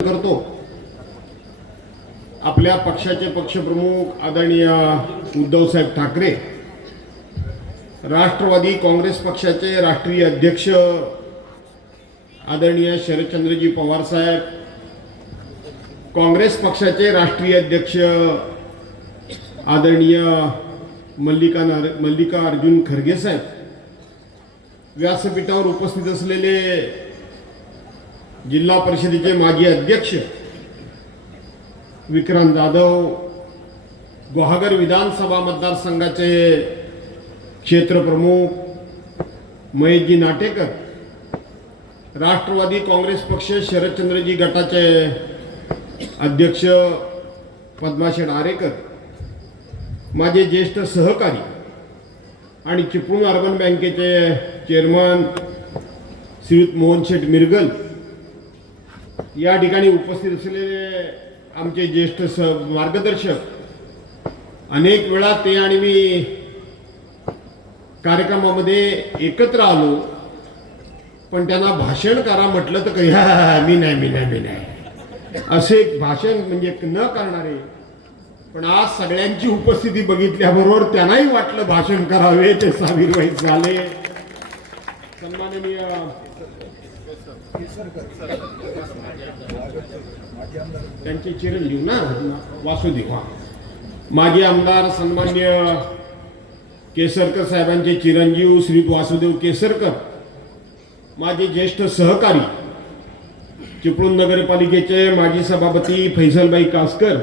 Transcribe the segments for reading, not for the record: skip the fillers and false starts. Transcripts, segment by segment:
करतो। आपल्या पक्षाचे पक्षप्रमुख आदरणीय उद्धव साहेब ठाकरे, राष्ट्रवादी काँग्रेस पक्षाचे राष्ट्रीय अध्यक्ष आदरणीय शरदचंद्रजी पवार साहेब, काँग्रेस पक्षाचे राष्ट्रीय अध्यक्ष आदरणीय मल्लिकार्जुन खरगे साहेब, व्यासपीठावर उपस्थित असलेले जिल्हा परिषदेचे माजी अध्यक्ष विक्रांत जाधव, गुहागर विधानसभा मतदारसंघाचे क्षेत्र प्रमुख महेशजी नाटेकर, राष्ट्रवादी काँग्रेस पक्ष शरदचंद्रजी गटाचे अध्यक्ष पद्माशेठ आरेकर, माझे ज्येष्ठ सहकारी आणि चिपळूण अर्बन बँकेचे चेअरमन श्रीयुत मोहनशेठ मिरगल, या ठिकाणी उपस्थित असलेले आमचे ज्येष्ठ मार्गदर्शक, अनेक वेळा ते आणि मी कार्यक्रमामध्ये एकत्र आलो, पण त्यांना भाषण करा म्हटलं तर काही मी नाही असे भाषण म्हणजे न करणारे, पण आज सगळ्यांची उपस्थिती बघितल्याबरोबर त्यांनाही वाटलं भाषण करावे, ते सामीलवाईत झाले। सन्माननीय त्यांचे चिरंजीव ना वासुदेव, माजी आमदार सन्मान्य केसरकर साहेबांचे चिरंजीव श्री वासुदेव केसरकर, माझे ज्येष्ठ सहकारी चिपळूण नगरपालिकेचे माजी सभापती फैसलबाई कासकर,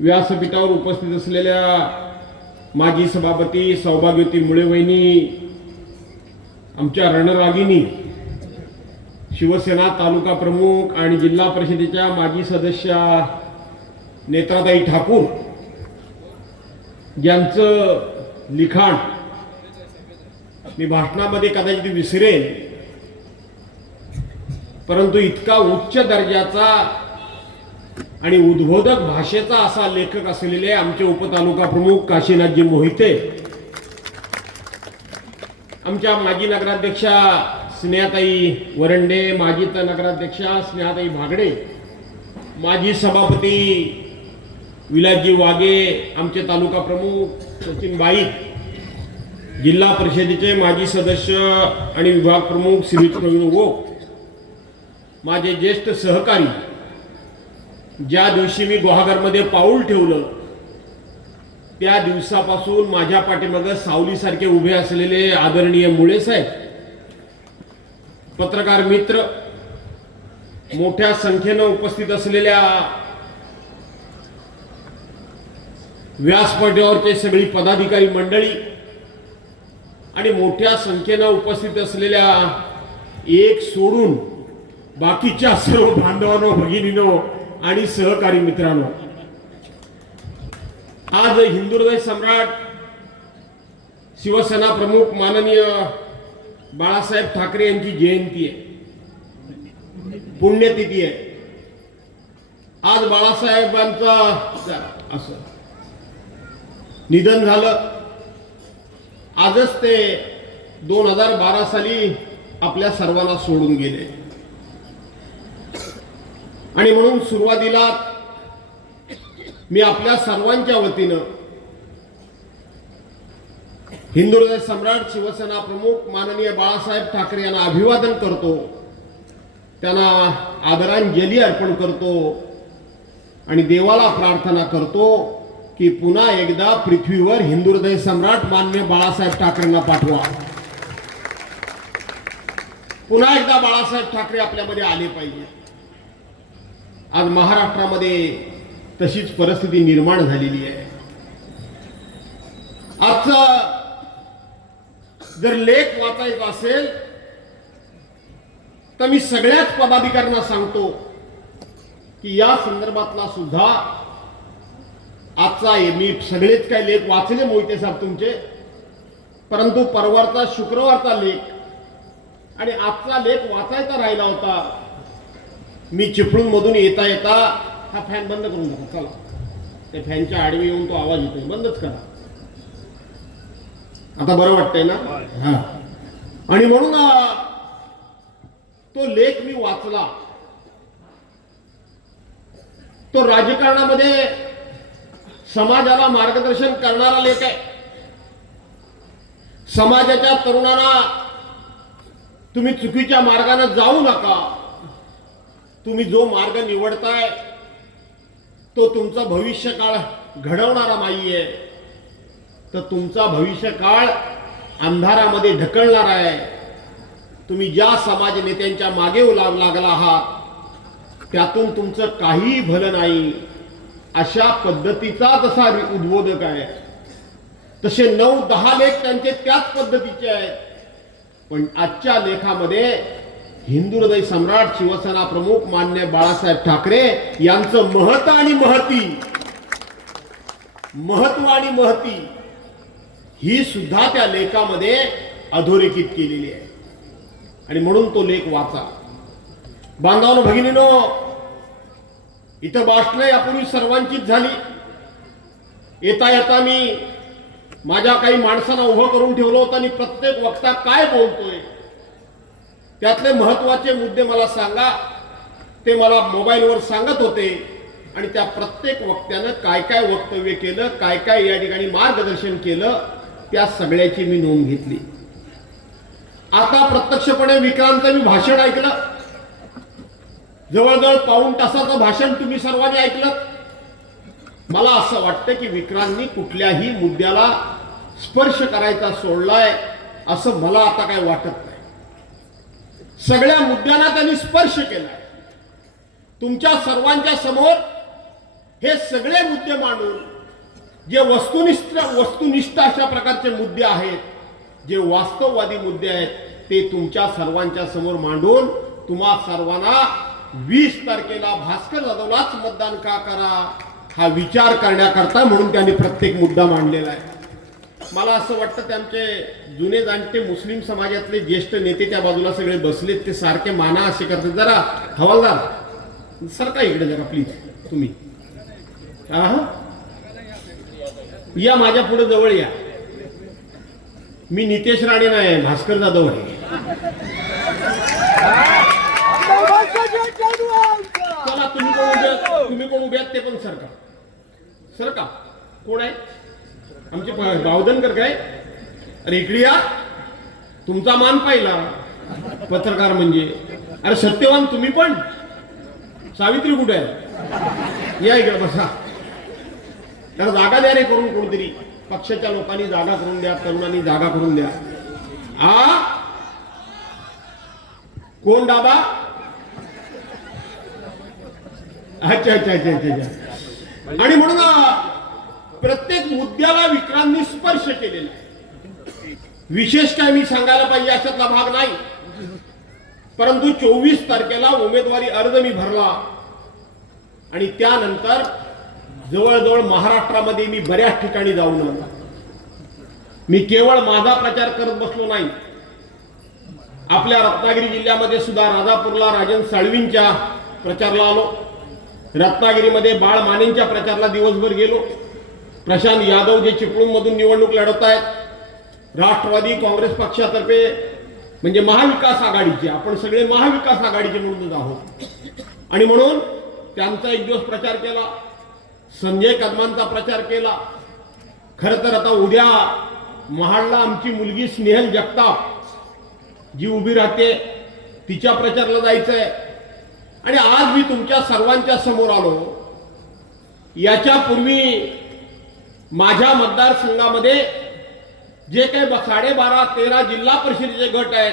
व्यासपीठावर उपस्थित असलेल्या माजी सभापती सौभाग्यवती मुळेवहिनी, आमच्या रणरागिनी शिवसेना तालुका प्रमुख आणि जिल्हा परिषदेच्या माजी सदस्य नेत्राताई ठाकूर, ज्यांचं लिखाण मी भाषणामध्ये कदाचित विसरेन, परंतु इतका उच्च दर्जाचा आणि उद्बोधक भाषेचा असा लेखक असलेले आमचे उपतालुका प्रमुख काशीनाथजी मोहिते, आमच्या माजी नगराध्यक्षा स्नेहाताई वरंडे, माजी नगराध्यक्षा स्नेहाताई भागडे, माजी सभापती विलासजी वागे, आमचे तालुका प्रमुख सचिन बाई, जिल्हा परिषदेचे माजी सदस्य आणि विभाग प्रमुख श्रीयुत प्रवीण ओक, माझे ज्येष्ठ सहकारी, ज्या दिवशी मी गुहागरमध्ये पाऊल ठेवलं त्या दिवसापासून माझ्या पाठीमागे सावलीसारखे उभे असलेले आदरणीय मुळे साहेब, पत्रकार मित्र, मोठ्या संख्येने उपस्थित असलेल्या व्यासपीठावरचे सगळी पदाधिकारी मंडळी आणि मोठ्या संख्येने उपस्थित असलेल्या एक सोडून बाकीच्या सर्व बांधवांनो, भगिनींनो आणि सहकारी मित्रांनो, आज हिंदुहृदय सम्राट शिवसेना प्रमुख माननीय बाळासाहेब ठाकरे यांची जयंती आहे, पुण्यतिथी आहे। आज बाळासाहेबांचा असं निधन झालं। आजच ते 2012 साली आपल्या सर्वांना सोडून गेले आणि म्हणून सुरुवातीला मी आपल्या सर्वांच्या वतीनं हिंदुहृदय सम्राट शिवसेना प्रमुख माननीय बाळासाहेब ठाकरे यांना अभिवादन करतो, त्यांना आदरांजली अर्पण करतो आणि देवाला प्रार्थना करतो की पुन्हा एकदा पृथ्वीवर हिंदुहृदय सम्राट माननीय बाळासाहेब ठाकरेंना पाठवा। पुन्हा एकदा बाळासाहेब ठाकरे आपल्यामध्ये आले पाहिजे। आज महाराष्ट्रामध्ये तशीच परिस्थिती निर्माण झालेली आहे। आजचा जर लेख वाचायचा असेल तर मी सगळ्याच पदाधिकाऱ्यांना सांगतो की या संदर्भातला सुद्धा आजचा मी सगळेच काही लेख वाचले मोहिते साहेब तुमचे, परंतु परवाचा शुक्रवारचा लेख आणि आजचा लेख वाचायचा राहिला होता। मी चिपळूण मधून येता येता, हा फॅन बंद करून टाका, चला त्या फॅनच्या आडवी येऊन तो आवाज येतोय, बंदच करा, आता बरं वाटतंय ना? हा, आणि म्हणून तो लेख मी वाचला तो राजकारणामध्ये समाजाला मार्गदर्शन करणारा लेख आहे. समाजाच्या तरुणांना तुम्ही चुकीच्या मार्गाने जाऊ नका. तुम्ही जो मार्ग निवडताय तो तुमचा भविष्यकाळ घडवणारा नाहीये, तर तुमचा भविष्यकाळ अंधारामध्ये ढकलणार आहे. तुम्ही ज्या समाज नेत्यांच्या मागे लागला आहात त्यातून तुमचं काही भलं नाही, अशा पद्धतीचा जसा उद्बोधक आहे. तसे 9-10 लेख त्यांचे त्याच पद्धतीचे आहेत. पण आजच्या लेखामध्ये हिंदू हृदय सम्राट शिवसेना प्रमुख मान्य बाळासाहेब ठाकरे यांचं महत्व आणि महती ही सुद्धा त्या लेखामध्ये अधोरेखित केलेली आहे. आणि म्हणून तो लेख वाचा. बांधवांनो, भगिनीनो, इथं भाषणं यापूर्वी सर्वांचीच झाली. येता येता मी माझ्या काही माणसांना उभं करून ठेवलं होतं आणि प्रत्येक वक्ता काय बोलतोय त्यातले महत्वाचे मुद्दे मला सांगा, ते मला मोबाईलवर सांगत होते. आणि त्या प्रत्येक वक्त्यानं काय काय वक्तव्य केलं, काय काय या ठिकाणी मार्गदर्शन केलं, त्या सगळ्याची मी नोंद घेतली. आता प्रत्यक्षपणे विक्रांतचं मी भाषण ऐकलं. जवळजवळ पाऊण तासाचं भाषण तुम्ही सर्वांनी ऐकलं. मला असं वाटतं की विक्रांतनी कुठल्याही मुद्द्याला स्पर्श करायचा सोडलाय असं मला आता काय वाटत नाही. सगळ्या मुद्द्यांना त्यांनी स्पर्श केलाय. तुमच्या सर्वांच्या समोर हे सगळे मुद्दे मांडून जे वस्तुनिष्ठ अशा प्रकारचे मुद्दे आहेत, जे वास्तववादी मुद्दे आहेत, ते तुमच्या सर्वांच्या समोर मांडून तुम्हा सर्वांना 20 तारखेला भास्कर जाधवलाच मतदान का करा हा विचार करण्याकरता म्हणून त्यांनी प्रत्येक मुद्दा मांडलेला आहे. मला असं वाटतं त्यांचे जुने जाणते मुस्लिम समाजातले ज्येष्ठ नेते त्या बाजूला सगळे बसलेत, ते सारखे माना असे करतात. जरा हवालदार सरका इकडे जरा प्लीज तुम्ही. या माझ्या पुढे जवळ या. मी नितेश राणे नाही, भास्कर जाधव आहे. चला तुम्ही कोण उभे आहेत ते पण सरका. कोण आहे? आमचे बावधनकर काय? अरे इकडे या. तुमचा मान पाहिला पत्रकार म्हणजे. अरे सत्यवान तुम्ही पण. सावित्री कुठे आहे? या इकडे बसा. त्याला जागा द्या रे करून. कोणतरी पक्षाच्या लोकांनी जागा करून द्या, तरुणांनी जागा करून द्या. कोण दादा? अच्छा. आणि म्हणून प्रत्येक मुद्द्याला विक्रांतनी स्पर्श केलेला आहे. विशेष काय मी सांगायला पाहिजे अशातला भाग नाही. परंतु 24 तारखेला उमेदवारी अर्ज मी भरला आणि त्यानंतर जवळजवळ महाराष्ट्रामध्ये मी बऱ्याच ठिकाणी जाऊन आलो. मी केवळ माझा प्रचार करत बसलो नाही. आपल्या रत्नागिरी जिल्ह्यामध्ये सुद्धा राजापूरला राजन साळवींच्या प्रचारला आलो. रत्नागिरीमध्ये बाळ मानेंच्या प्रचारला दिवसभर गेलो. प्रशांत यादव जे चिपळूणमधून निवडणूक लढवत आहेत, राष्ट्रवादी काँग्रेस पक्षातर्फे म्हणजे महाविकास आघाडीचे, आपण सगळे महाविकास आघाडीचे म्हणून आहोत. आणि म्हणून त्यांचा एक दिवस प्रचार केला. संजय कदमांचा प्रचार केला. खरं तर आता उद्या महाडला आमची मुलगी स्नेहल जगताप जी उभी राहते तिच्या प्रचारला जायचंय. आणि आज मी तुमच्या सर्वांच्या समोर आलो. याच्यापूर्वी माझ्या मतदारसंघामध्ये जे काही 12.5-13 जिल्हा परिषदेचे गट आहेत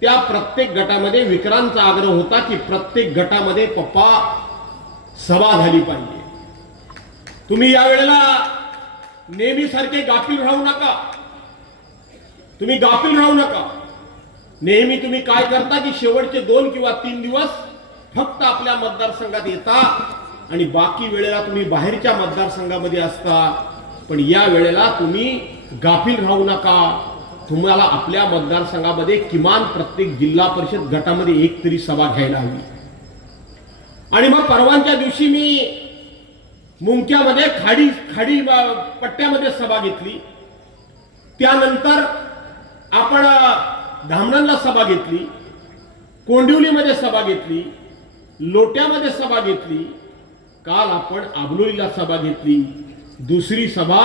त्या प्रत्येक गटामध्ये विक्रांतचा आग्रह होता की प्रत्येक गटामध्ये पप्पा सभा झाली पाहिजे. तुम्ही या वेळेला नेहमीसारखे गाफील राहू नका. नेहमी तुम्ही काय करता की शेवटचे 2 किंवा 3 दिवस फक्त आपल्या मतदारसंघात येता आणि बाकी वेळेला तुम्ही बाहेरच्या मतदारसंघामध्ये असता. पण या वेळेला तुम्ही गाफील राहू नका. तुम्हाला आपल्या मतदारसंघामध्ये किमान प्रत्येक जिल्हा परिषद गटामध्ये एक तरी सभा घ्यायला हवी. आणि मग परवांच्या दिवशी मी मुंक्यामध्ये खाडी पट्ट्यामध्ये सभा घेतली. त्यानंतर आपण धामणला सभा घेतली, कोंडिवलीमध्ये सभा घेतली, लोट्यामध्ये सभा घेतली, काल आपण आबलोलीला सभा घेतली, दुसरी सभा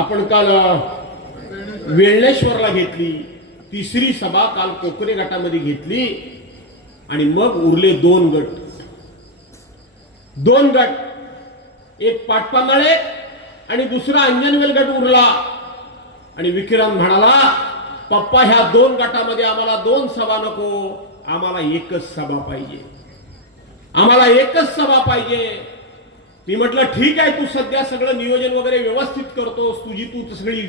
आपण काल वेळणेश्वरला घेतली, तिसरी सभा काल कोकरे गटामध्ये घेतली आणि मग उरले दोन गट, एक पाटपांगळे आणि दुसरा अंजनवेल गट उरला. आणि विक्रांत म्हणाला, पप्पा ह्या दोन गटामध्ये आम्हाला दोन सभा नको, आम्हाला एकच सभा पाहिजे, आम्हाला एकच सभा पाहिजे. मी म्हटलं ठीक आहे, तू सध्या सगळं नियोजन वगैरे व्यवस्थित करतोस, तू सगळी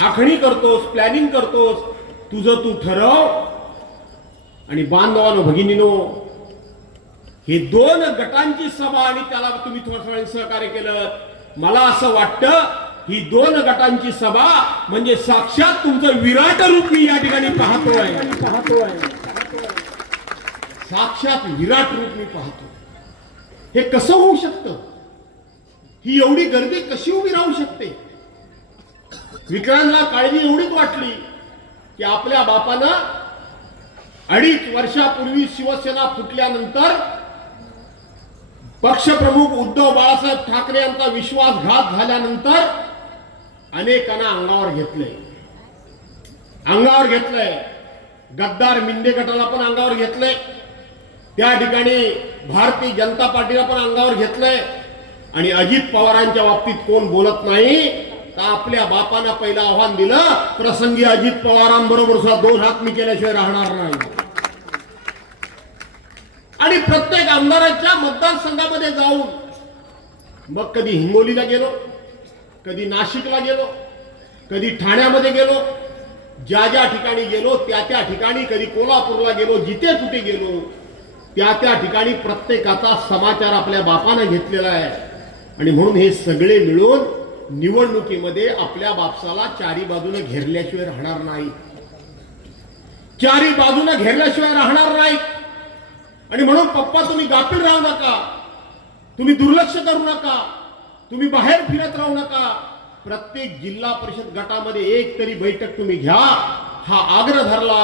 आखणी करतोस, प्लॅनिंग करतोस, तुझं तू ठरव. आणि बांधवानो भगिनीनो, हे दोन गटांची सभा आणि त्याला तुम्ही थोडं सहकार्य केलं. मला असं वाटतं ही दोन गटांची सभा म्हणजे साक्षात तुमचं विराट रूप मी या ठिकाणी पाहतोय. साक्षात विराट रूप मी पाहतो. हे कसं होऊ शकतं? ही एवढी गर्दी कशी उभी राहू शकते? विक्रांतला काळजी एवढीच वाटली की आपल्या बापानं 2.5 वर्षापूर्वी शिवसेना फुटल्यानंतर पक्षप्रमुख उद्धव बाळासाहेब ठाकरे यांचा विश्वासघात झाल्यानंतर अनेकांना अंगावर घेतलंय. गद्दार मिंदे गटाला पण अंगावर घेतलंय, त्या ठिकाणी भारतीय जनता पार्टीला पण अंगावर घेतलंय. आणि अजित पवारांच्या बाबतीत कोण बोलत नाही, तर आपल्या बापानं पहिलं आव्हान दिलं, प्रसंगी अजित पवारांबरोबर सुद्धा 2 हात मी केल्याशिवाय राहणार नाही. आणि प्रत्येक आमदाराच्या मतदारसंघामध्ये जाऊन मग कधी हिंगोलीला गेलो, कधी नाशिकला गेलो, कधी ठाण्यामध्ये गेलो, ज्या ज्या ठिकाणी गेलो त्या ठिकाणी, कधी कोल्हापूरला गेलो, जिथे कुठे गेलो त्या ठिकाणी प्रत्येकाचा समाचार आपल्या बापानं घेतलेला आहे. आणि म्हणून हे सगळे मिळून निवडणुकीमध्ये आपल्या बापसाला चारी बाजूने घेरल्याशिवाय राहणार नाही, चारी बाजूने घेरल्याशिवाय राहणार नाही. आणि म्हणून पप्पा तुम्ही गाफील राहू नका, तुम्ही दुर्लक्ष करू नका, तुम्ही बाहेर फिरत राहू नका. प्रत्येक जिल्हा परिषद गटामध्ये एक तरी बैठक तुम्ही घ्या, हा आग्रह धरला.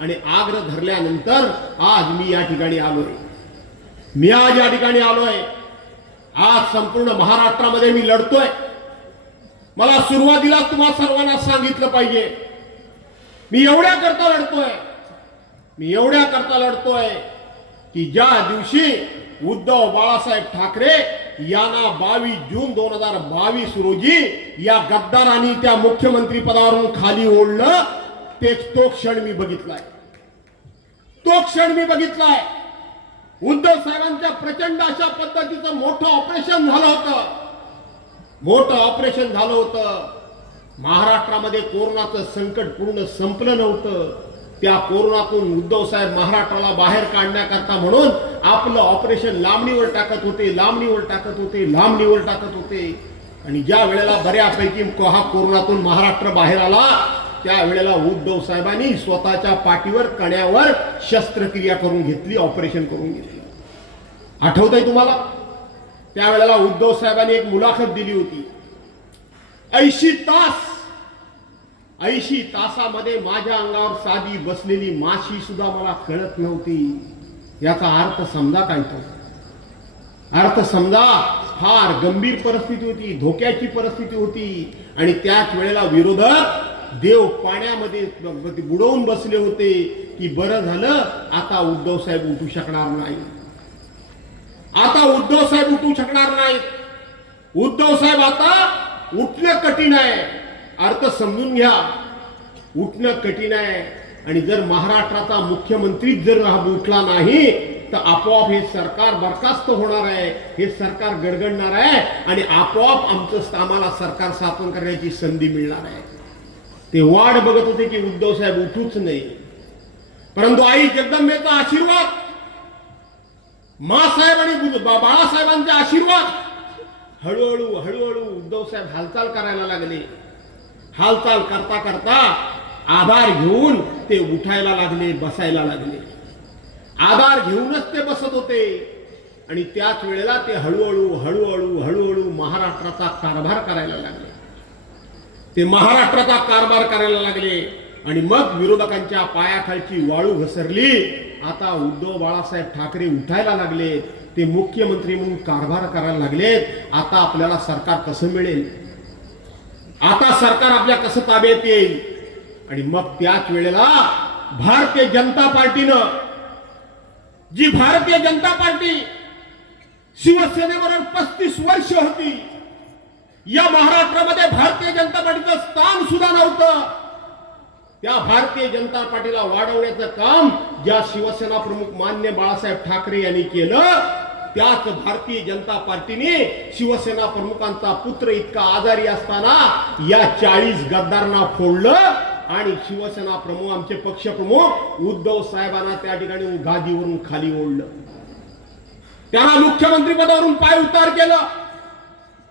आणि आग्रह धरल्यानंतर आज मी या ठिकाणी आलोय. आज संपूर्ण महाराष्ट्रामध्ये मी लढतोय. मला सुरुवातीला तुम्हा सर्वांना सांगितलं पाहिजे, मी एवढ्या करता लढतोय की ज्या दिवशी उद्धव बाळासाहेब ठाकरे यांना 22 जून 2022 रोजी या गद्दारांनी त्या मुख्यमंत्री पदावरून खाली ओढलं, तो क्षण मी बघितलाय. उद्धव साहेबांच्या प्रचंड अशा पद्धतीचं मोठं ऑपरेशन झालं होतं. महाराष्ट्रामध्ये कोरोनाचं संकट पूर्ण संपलं नव्हतं. त्या कोरोनातून उद्धव साहेब महाराष्ट्राला बाहेर काढण्याकरता म्हणून आपलं ऑपरेशन लांबणीवर टाकत होते. आणि ज्या वेळेला बऱ्यापैकी हा कोरोनातून महाराष्ट्र बाहेर आला, त्यावेळेला उद्धव साहेबांनी स्वतःच्या पाठीवर कण्यावर शस्त्रक्रिया करून घेतली, ऑपरेशन करून घेतलं. आठवतंय तुम्हाला? त्यावेळेला उद्धव साहेबांनी एक मुलाखत दिली होती. 80 तासामध्ये माझ्या अंगावर साधी बसलेली माशी सुद्धा मला कळत नव्हती. याचा अर्थ समजा फार गंभीर परिस्थिती होती, धोक्याची परिस्थिती होती. आणि त्याच वेळेला विरोधक देव पाण्यामध्ये बुडवून बसले होते की बरं झालं आता उद्धव साहेब उठू शकणार नाही. उद्धव साहेब आता उठणं कठीण आहे. अर्थ समजून घ्या, उठणं कठीण आहे. आणि जर महाराष्ट्राचा मुख्यमंत्री जर उठला नाही तर आपोआप हे सरकार बरखास्त होणार आहे, हे सरकार गडगडणार आहे आणि आपोआप आम्हाला सरकार स्थापन करण्याची संधी मिळणार आहे. ते वाट बघत होते की उद्धव साहेब उठूच नाही. परंतु आई जगदंबेचा आशीर्वाद, मासाहेब आणि बाळासाहेबांचे आशीर्वाद, हळूहळू उद्धव साहेब हालचाल करायला लागले. हालचाल करता करता आधार घेऊन ते उठायला लागले, बसायला लागले. आधार घेऊनच ते बसत होते. आणि त्याच वेळेला ते हळूहळू महाराष्ट्राचा कारभार करायला लागले. आणि मग विरोधकांच्या पायाखालची वाळू घसरली. आता उद्धव बाळासाहेब ठाकरे उठायला लागले. ते मुख्यमंत्री म्हणून कारभार करायला लागलेत. आता आपल्याला सरकार कसं मिळेल, आता सरकार आपल्या कसं ताब्यात येईल. आणि मग त्याच वेळेला भारतीय जनता पार्टीनं, जी भारतीय जनता पार्टी शिवसेनेबरोबर 35 वर्ष होती, या महाराष्ट्रामध्ये भारतीय जनता पार्टीचं स्थान सुद्धा नव्हतं, त्या भारतीय जनता पार्टीला वाढवण्याचं काम ज्या शिवसेना प्रमुख मान्य बाळासाहेब ठाकरे यांनी केलं, त्याच भारतीय जनता पार्टीने शिवसेना प्रमुखांचा पुत्र इतका आजारी असताना या 40 गद्दारांना फोडलं आणि शिवसेना प्रमुख, आमचे पक्षप्रमुख उद्धव साहेबांना त्या ठिकाणी गादीवरून खाली ओढलं, त्यांना मुख्यमंत्री पदावरून पाय उतार केलं.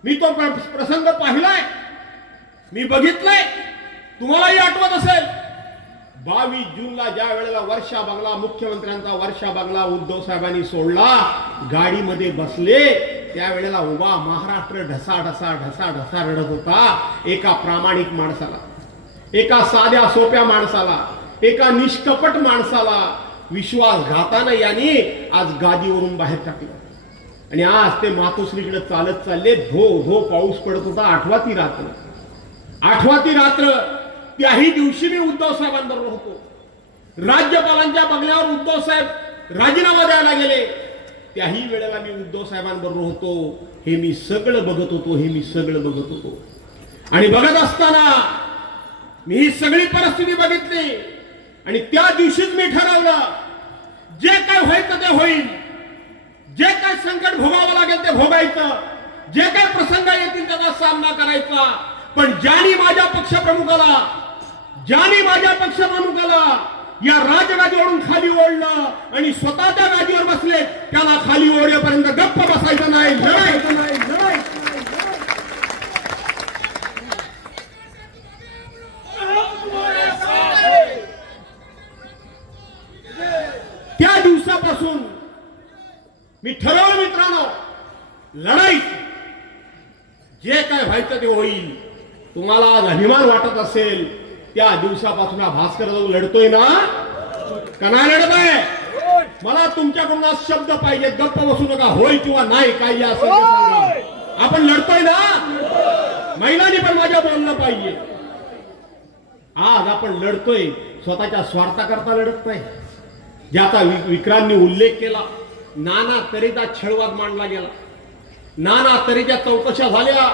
मी तो प्रसंग पाहिलाय, मी बघितलाय, तुम्हालाही आठवत असेल. 22 जूनला ज्या वेळेला वर्षा बंगला, मुख्यमंत्र्यांचा वर्षा बंगला उद्धव साहेबांनी सोडला, गाडीमध्ये बसले, त्यावेळेला उभा महाराष्ट्र ढसा ढसा ढसा ढसा रडत होता. एका प्रामाणिक माणसाला, एका साध्या सोप्या माणसाला, एका निष्कपट माणसाला विश्वासघातानं यांनी आज गादीवरून बाहेर टाकलं. आणि आज ते मातोश्रीकडे चालत चालले. धो धो पाऊस पडत होता. 8वी रात्र, 8वी रात्र. त्याही दिवशी मी उद्धव साहेबांबरोबर होतो. राज्यपालांच्या बंगल्यावर उद्धव साहेब राजीनामा द्यायला गेले, त्याही वेळेला मी उद्धव साहेबांबरोबर होतो. हे मी सगळं बघत होतो, हे मी सगळं बघत होतो. आणि बघत असताना मी ही सगळी परिस्थिती बघितली. आणि त्या दिवशीच मी ठरवलं, जे काय व्हायचं ते होईल, जे काय संकट भोगावं लागेल ते भोगायचं, जे काय प्रसंग येतील त्याचा सामना करायचा. पण ज्यांनी माझ्या पक्षप्रमुखाला या राजगादीवरून खाली ओढलं आणि स्वतःच्या गादीवर बसले, त्याला खाली ओढेपर्यंत गप्प बसायचं नाही, लढायचं नाही. त्या दिवसापासून मी ठरवलं मित्रांनो, लढाई जे काय व्हायचं ते होईल. तुम्हाला आज अभिमान वाटत असेल, त्या दिवसापासून हा भास्कर जाऊ लढतोय ना, का नाही लढत आहे? मला तुमच्याकडून आज शब्द पाहिजे, गप्प बसू नका. होय किंवा नाही, काय असेल ते सांगा. आपण लढतोय ना, महिलांनी पण माझ्या बोलणं पाहिजे. आज आपण लढतोय, स्वतःच्या स्वार्थाकरता लढत नाही. ज्याचा विक्रांनी उल्लेख केला, नाना तऱ्हेचा छळवाद मांडला गेला, नाना तऱ्हेच्या चौकशा झाल्या,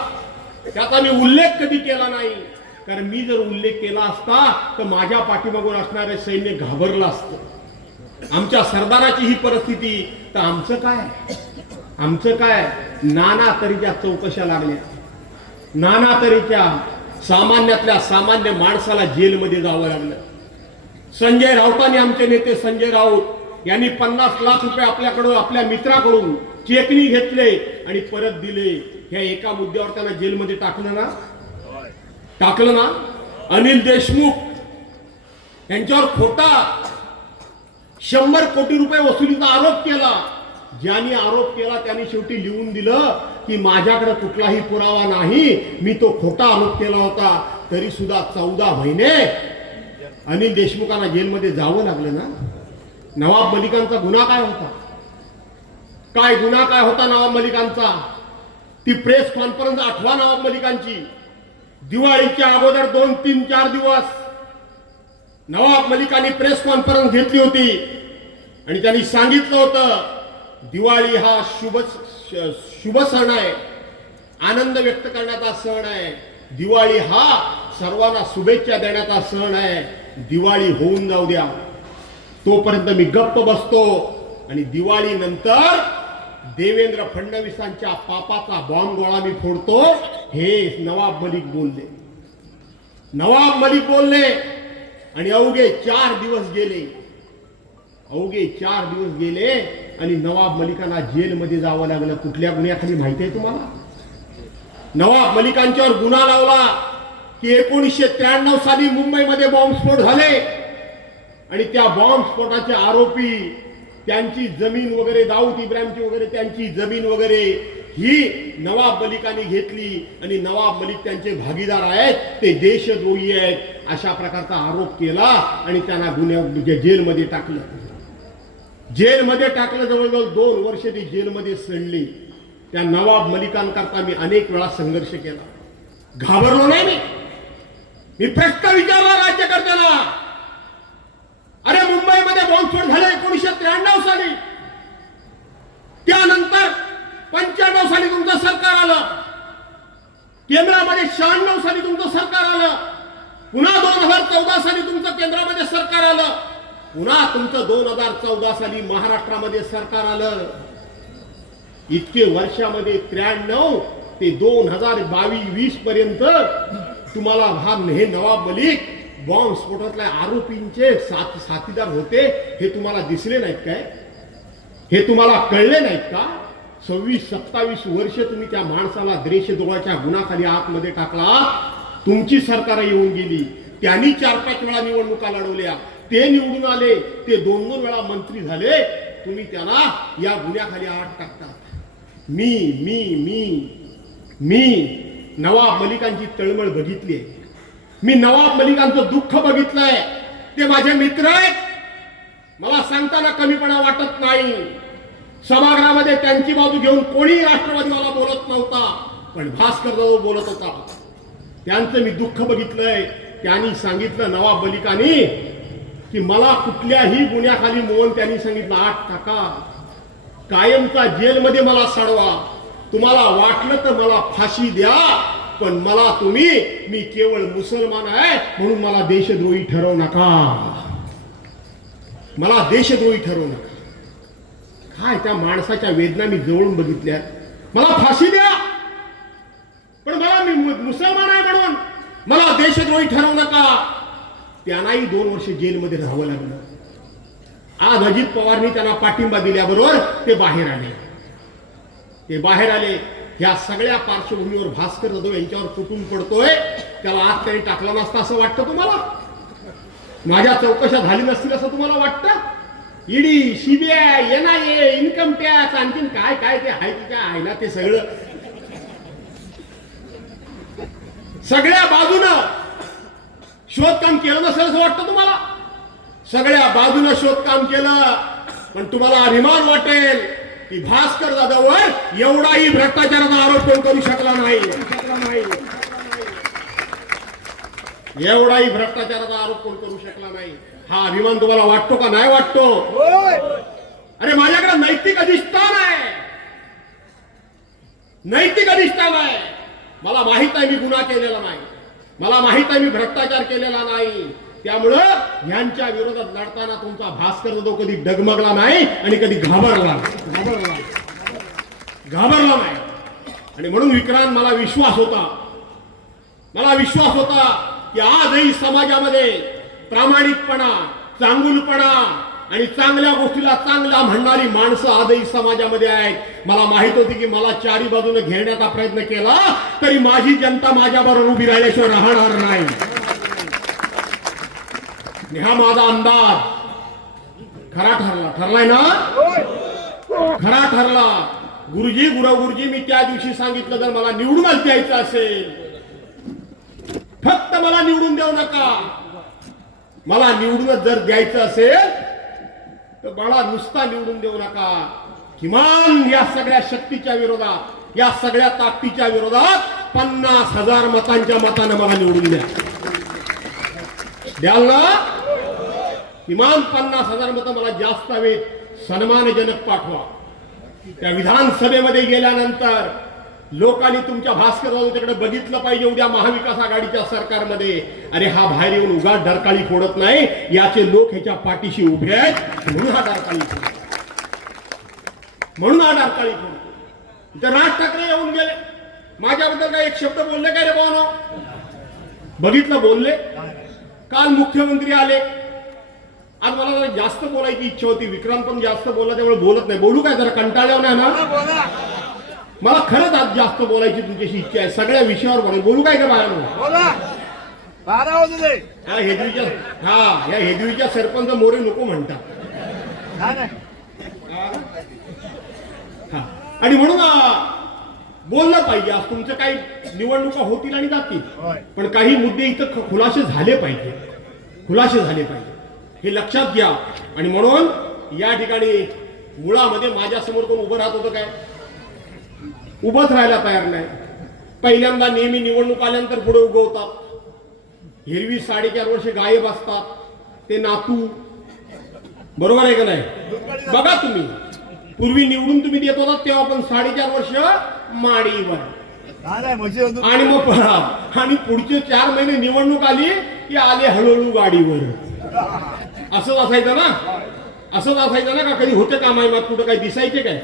त्याचा मी उल्लेख कधी केला नाही. कारण मी जर उल्लेख केला असता तर माझ्या पाठीमागून असणारे सैन्य घाबरलं असतं. आमच्या सरदाराची ही परिस्थिती, तर आमचं काय नाना तऱ्हेच्या चौकशा लागल्या, नाना तऱ्हेच्या सामान्यातल्या सामान्य माणसाला जेलमध्ये जावं लागलं. संजय राऊतांनी, आमचे नेते संजय राऊत यांनी 50 लाख रुपये आपल्याकडून, आपल्या मित्राकडून चेकनी घेतले आणि परत दिले. ह्या एका मुद्द्यावर त्यांना जेलमध्ये टाकलं ना. अनिल देशमुख यांच्यावर खोटा 100 कोटी रुपये वसुलीचा आरोप केला. ज्यांनी आरोप केला त्यांनी शेवटी लिहून दिलं की माझ्याकडे कुठलाही पुरावा नाही, मी तो खोटा आरोप केला होता. तरी सुद्धा 14 महिने अनिल देशमुखांना जेलमध्ये जावं लागलं ना. नवाब मलिकांचा गुन्हा काय होता? नवाब मलिकांचा? ती प्रेस कॉन्फरन्स 8व्या नवाब मलिकांची, दिवाळीच्या अगोदर 2, 3, 4 दिवस नवाब मलिकांनी प्रेस कॉन्फरन्स घेतली होती आणि त्यांनी सांगितलं होतं, दिवाळी हा शुभ सण आहे, आनंद व्यक्त करण्याचा सण आहे. दिवाळी हा सर्वांना शुभेच्छा देण्याचा सण आहे. दिवाळी होऊन जाऊ द्या, तोपर्यंत मी गप्प बसतो. आणि दिवाळी नंतर देवेंद्र फडणवीसांच्या पापाचा बॉम्ब गोळा मी फोडतो. हे नवाब मलिक बोलले. आणि अवघे 4 दिवस गेले आणि नवाब मलिकांना जेलमध्ये जावं लागलं. कुठल्या गुन्ह्याखाली माहिती आहे तुम्हाला? नवाब मलिकांच्यावर गुन्हा लावला की 1993 साली मुंबईमध्ये बॉम्बस्फोट झाले आणि त्या बॉम्बस्फोटाचे आरोपी, त्यांची जमीन वगैरे, दाऊद इब्राहिमची वगैरे त्यांची जमीन वगैरे ही नवाब मलिकांनी घेतली आणि नवाब मलिक त्यांचे भागीदार आहेत, ते देशद्रोही आहेत, अशा प्रकारचा आरोप केला आणि त्यांना जेलमध्ये टाकलं. जेलमध्ये टाकलं, जवळजवळ 2 वर्ष ती जेलमध्ये सडली. त्या नवाब मलिकांकरता मी अनेक वेळा संघर्ष केला, घाबरलो नाही. मी प्रश्न विचारला राज्यकर्त्याला, अरे मुंबईमध्ये बॉम्बस्फोट झाले 1993 साली, त्यानंतर 95 साली तुमचं सरकार आलं, केंद्रामध्ये 96 साली तुमचं सरकार आलं, पुन्हा 2014 साली तुमचं केंद्रामध्ये सरकार आलं, पुन्हा तुमचं 2014 साली महाराष्ट्रामध्ये सरकार आलं. इतके वर्षामध्ये 93 ते 2022 पर्यंत तुम्हाला हे नवाब मलिक बॉम्ब स्फोटातल्या आरोपींचे साथीदार होते, हे तुम्हाला दिसले नाहीत काय? हे तुम्हाला कळले नाहीत का? 26-27 वर्ष तुम्ही त्या माणसाला देशद्रोहाच्या गुन्ह्याखाली आतमध्ये टाकला. तुमची सरकार येऊन गेली, त्यांनी 4-5 वेळा निवडणुका लढवल्या, ते निवडून आले, ते 2-2 वेळा मंत्री झाले, तुम्ही त्यांना या गुन्ह्याखाली आत टाकतात. मी मी मी मी नवाब मलिकांची तळमळ बघितली आहे, मी नवाब मलिकांचं दुःख बघितलंय. ते माझे मित्र आहेत, मला सांगताना कमीपणा वाटत नाही. सभागृहामध्ये त्यांची बाजू घेऊन कोणी राष्ट्रवादीवाला बोलत नव्हता, पण भास्कर जाधव बोलत होता. त्यांचं मी दुःख बघितलंय. त्यांनी सांगितलं, नवाब मलिकांनी, की मला कुठल्याही गुन्ह्याखाली मोहन त्यांनी सांगितलं आत टाका, कायमचा जेलमध्ये मला सडवा, तुम्हाला वाटलं तर मला फाशी द्या, पण मला मी केवळ मुसलमान आहे म्हणून मला देशद्रोही ठरवू नका, मला देशद्रोही ठरवू नका. काय त्या माणसाच्या वेदना मी जवळून बघितल्या. मला फाशी द्या, पण मला मी मुसलमान आहे म्हणून मला देशद्रोही ठरवू नका. त्यांनाही 2 वर्ष जेलमध्ये राहावं लागलं. आज अजित पवारनी त्यांना पाठिंबा दिल्याबरोबर ते बाहेर आले. ह्या सगळ्या पार्श्वभूमीवर भास्कर जाधव यांच्यावर तुटून पडतोय. त्याला आत काही टाकला नसता असं वाटतं तुम्हाला? माझ्या चौकशा झाली नसतील असं तुम्हाला वाटतं? ED, CBI, NIA, income tax, आणखीन काय काय ते आहे की काय आहे ना, ते सगळ्या बाजूनं शोधकाम केलं नसेल असं वाटतं तुम्हाला? सगळ्या बाजूनं शोधकाम केलं, पण तुम्हाला अभिमान वाटेल की भास्कर जाधववर एवढाही भ्रष्टाचाराचा आरोप कोण करू शकला नाही. एवढाही भ्रष्टाचाराचा आरोप कोण करू शकला नाही. हा अभिमान तुम्हाला वाटतो का नाही वाटतो? अरे माझ्याकडे नैतिक अधिष्ठान आहे, नैतिक अधिष्ठान आहे. मला माहित आहे मी गुन्हा केलेला नाही, मला माहित आहे मी भ्रष्टाचार केलेला नाही. त्यामुळं यांच्या विरोधात लढताना तुमचा भास्कर जाधव कधी डगमगला नाही आणि कधी घाबरला नाही. आणि म्हणून विक्रांत, मला विश्वास होता की आजही समाजामध्ये प्रामाणिकपणा, चांगुलपणा आणि चांगल्या गोष्टीला चांगला म्हणणारी माणसं आजही समाजामध्ये आहेत. मला माहित होती की मला चारी बाजूने घेण्याचा प्रयत्न केला तरी माझी जनता माझ्याबरोबर उभी राहिल्याशिवाय राहणार नाही. हा माझा अंदाज ठरलाय ना? खरा ठरला. गुरुजी मी त्या दिवशी सांगितलं, जर मला निवडूनच द्यायचं असेल, फक्त मला निवडून देऊ नका, मला निवडूनच जर द्यायचं असेल तर मला नुसता निवडून देऊ नका, किमान या सगळ्या शक्तीच्या विरोधात, या सगळ्या ताकदीच्या विरोधात 50,000 मतांच्या मतानं मला निवडून द्याल ना? किमान 50,000 मतं मला जास्त हवेत, सन्मानजनक पाठवा. त्या विधानसभेमध्ये गेल्यानंतर लोकांनी तुमच्या भास्कर जाधवकडे बघितलं पाहिजे. उद्या महाविकास आघाडीच्या सरकारमध्ये अरे हा बाहेर येऊन उगाच डरकाळी फोडत नाही, याचे लोक ह्याच्या पाठीशी उभे आहेत, म्हणून हा डरकाळी फोडतो. इथे राज ठाकरे येऊन गेले, माझ्याबद्दल काय एक शब्द बोलले काय रे भावनो? बघितलं बोलले. काल मुख्यमंत्री आले. आज मला जरा जास्त बोलायची इच्छा होती, विक्रांत पण जास्त बोलला त्यामुळे बोलत नाही. बोलू काय, जरा कंटाळल्यावर नाही ना? मला खरंच आज जास्त बोलायची तुमच्याशी इच्छा आहे, सगळ्या विषयावर बोलू काय का बाहेर? या हेदवीच्या सरपंच मोरे नको म्हणतात. आणि म्हणून बोललं पाहिजे. आज तुमचं काही निवडणुका होतील आणि जातील, पण काही मुद्दे इथं खुलासे झाले पाहिजे, हे लक्षात घ्या. आणि म्हणून या ठिकाणी मुळामध्ये माझ्यासमोर कोण उभं राहत होतं काय? उभंच राहायला तयार नाही. पहिल्यांदा नेहमी निवडणूक आल्यानंतर पुढे उगवतात. हिरवी 4.5 वर्ष गायब असतात ते नातू. बरोबर आहे का नाही? बघा तुम्ही, पूर्वी निवडून तुम्ही देत होता तेव्हा पण 4.5 वर्ष माडीवर. आणि मग आणि पुढचे 4 महिने निवडणूक आली की आले हळूहळू गाडीवर. असंच असायचं ना? असंच असायचं ना? का कधी होते का माहिती? कुठं काही दिसायचे काय?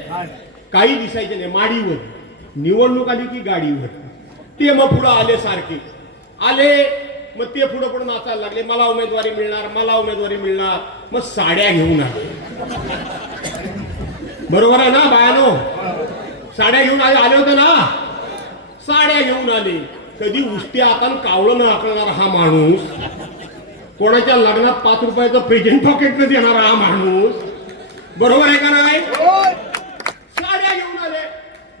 काही दिसायचे नाही. माडीवर. निवडणूक आली की गाडीवर. ते मग पुढं आले सारखे आले. मग ते पुढे पुढे नाचायला लागले, मला उमेदवारी मिळणार, मला उमेदवारी मिळणार. मग साड्या घेऊन आले. बरोबर आहे ना बायानो? साड्या घेऊन आले होते ना? साड्या घेऊन आले. कधी उष्ट्या हातान कावळं न आकळणारा हा माणूस, कोणाच्या लग्नात 5 रुपयाचं प्रेझेंट पॉकेट न देणारा हा माणूस. बरोबर आहे का नाही? साड्या घेऊन आले.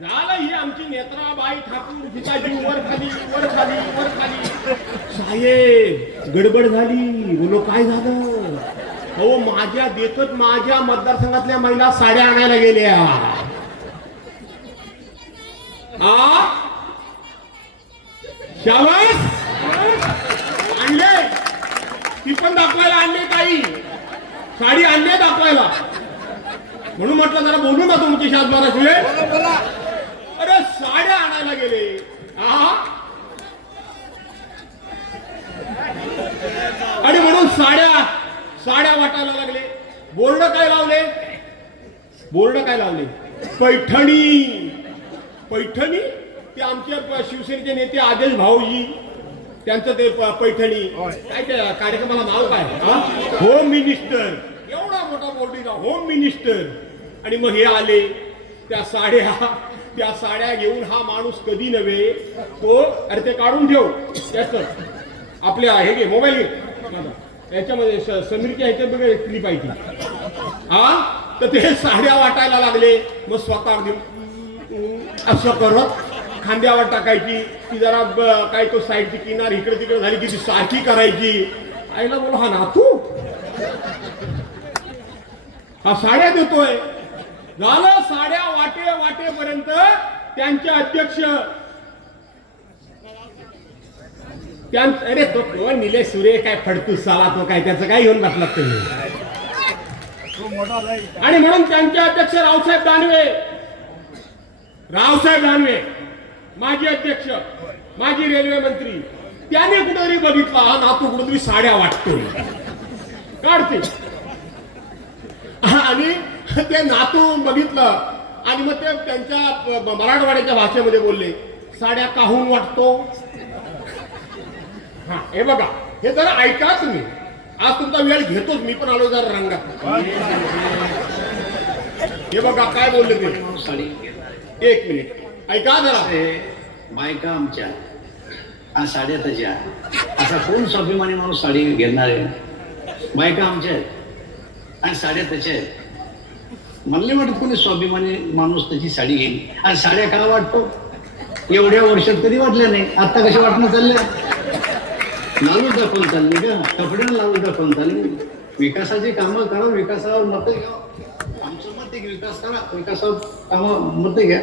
झालं, ही आमची नेत्राबाई ठाकूर, जिजाजी वर खाली वर खाली वर खाली. साहेब गडबड झाली. बोलो काय झालं? हो, माझ्या देखत माझ्या मतदारसंघातल्या महिला साड्या आणायला गेल्या. शाबास, आणले. ती पण दाखवायला आणले. काही साडी आणले दाखवायला. म्हणून म्हटलं जरा बोलू ना तुमची शासनाला शिवाय. अरे साड्या आणायला गेले. आणि म्हणून साड्या वाटायला लागले. बोर्ड काय लावले? बोर्ड काय लावले? पैठणी. पैठणी. ते आमचे शिवसेनेचे नेते आदेश भाऊजी, त्यांचं ते पैठणी. काय त्या कार्यक्रमाला नाव काय? Home minister. एवढा मोठा बोर्डिंग, होम मिनिस्टर. आणि मग हे आले. त्या साड्या घेऊन हा माणूस कधी नव्हे तो. अरे ते काढून ठेव त्याच आपल्या हे घे, मोबाईल घे, याच्यामध्ये समीरच्या ह्याच्यात बघा क्लिप आहे ती. तर ते साड्या वाटायला लागले. मग स्वतः घेऊन असं करत खांद्यावर टाकायची की जरा काय तो साईडची किनार इकडे तिकडे झाली की ती सारखी करायची. आईला बोला हा नातू हा साड्या देतोय. झालं, साड्या वाटेपर्यंत त्यांचे अध्यक्ष अरे तो कोण निलेश सुरे काय फडतूस साला तो काय त्याचं काय घेऊन बसलात तुम्ही. आणि म्हणून त्यांचे अध्यक्ष रावसाहेब दानवे माजी अध्यक्ष, माजी रेल्वे मंत्री, त्याने कुठेतरी बघितला हा नातू कुठेतरी साड्या वाटतोय, काढते. आणि ते नातू बघितलं आणि मग ते त्यांच्या मराठवाड्याच्या भाषेमध्ये बोलले, साड्या काहून वाटतो. हा, हे बघा, हे जरा ऐका तुम्ही. आज तुमचा वेळ घेतोच, मी पण आलो जरा रंगात. हे बघा काय बोलले ते. 1 मिनिट ऐका जरा. बायका आमच्या आणि साड्या त्याच्या, असा कोण स्वाभिमानी माणूस साडी घेणार आहे? बायका आमच्या आहेत आणि साड्या त्याच्या आहेत. मला नाही वाटत कोणी स्वाभिमानी माणूस त्याची साडी घेईल. आणि साड्या का वाटतो? एवढ्या वर्षात कधी वाटल्या नाही, आता कशा वाटणं चालल्या? लावून दाखवून चालली का? कपड्यानं लावून दाखवून चालली. विकासाची कामं करा, विकासावर मतं घ्या. आमचं मत आहे की विकास करा, विकासावर कामं मतं घ्या.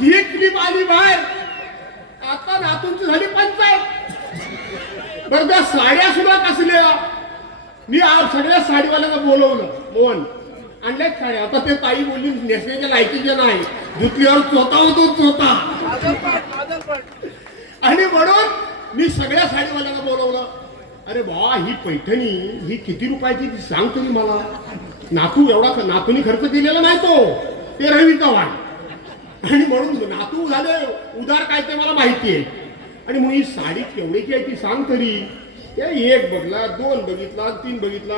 ही क्लिप आली बाहेर. आता नातूंची झाली पंचायत. बरं, त्या साड्या सुद्धा कसल्या. मी आज सगळ्या साडीवाल्याला बोलवलं, मोहन आणल्याच साड्या. आता ते ताई बोलली नेसण्याच्या लायकीचे नाही, धुतलीवर चोता होतो चोता. आणि म्हणून मी सगळ्या साडीवाल्याला बोलवलं. अरे बा, ही पैठणी ही किती रुपयाची सांग तुम्ही मला. नातू एवढा नातूनी खर्च केलेला नाही तो, ते रवीचा वाण. आणि म्हणून नातू झाले उदार काय ते मला माहिती आहे. आणि म्हणून ही साडी केवढीची आहे ती सांग तरी. त्या 1 बघला, 2 बघितला, 3 बघितला.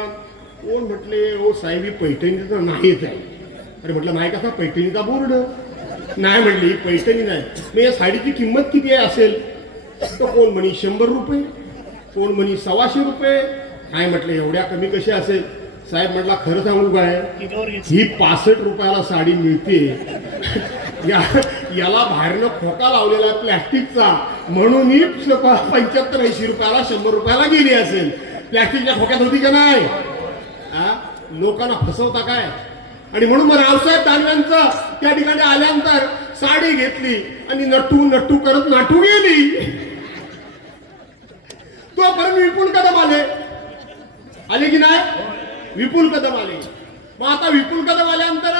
कोण म्हटले, ओ साहेब ही पैठणीचा नाहीच आहे. अरे म्हटलं नाही, कसा पैठणीचा बोर्ड नाही. म्हटली ही पैठणी नाही. मग या साडीची किंमत किती आहे असेल? तर कोण म्हणी 100 रुपये, कोण म्हणी 125 रुपये. काय म्हटलं एवढ्या कमी कशी असेल? साहेब म्हटला खरं सांगू काय, ही 65 रुपयाला साडी मिळते. याला बाहेरनं खोका लावलेला आहे प्लॅस्टिकचा, म्हणून ही 75-80 रुपयाला 100 रुपयाला गेली असेल. प्लॅस्टिकच्या खोक्यात होती का नाही? लोकांना फसवता काय? आणि म्हणून मग रावसाहेब दानवेंचं त्या ठिकाणी आल्यानंतर साडी घेतली आणि नटू करत नाटू गेली. तो परत विपुल कदम आले की नाही? विपुल कदम आले. मग आता विपुल कदम आल्यानंतर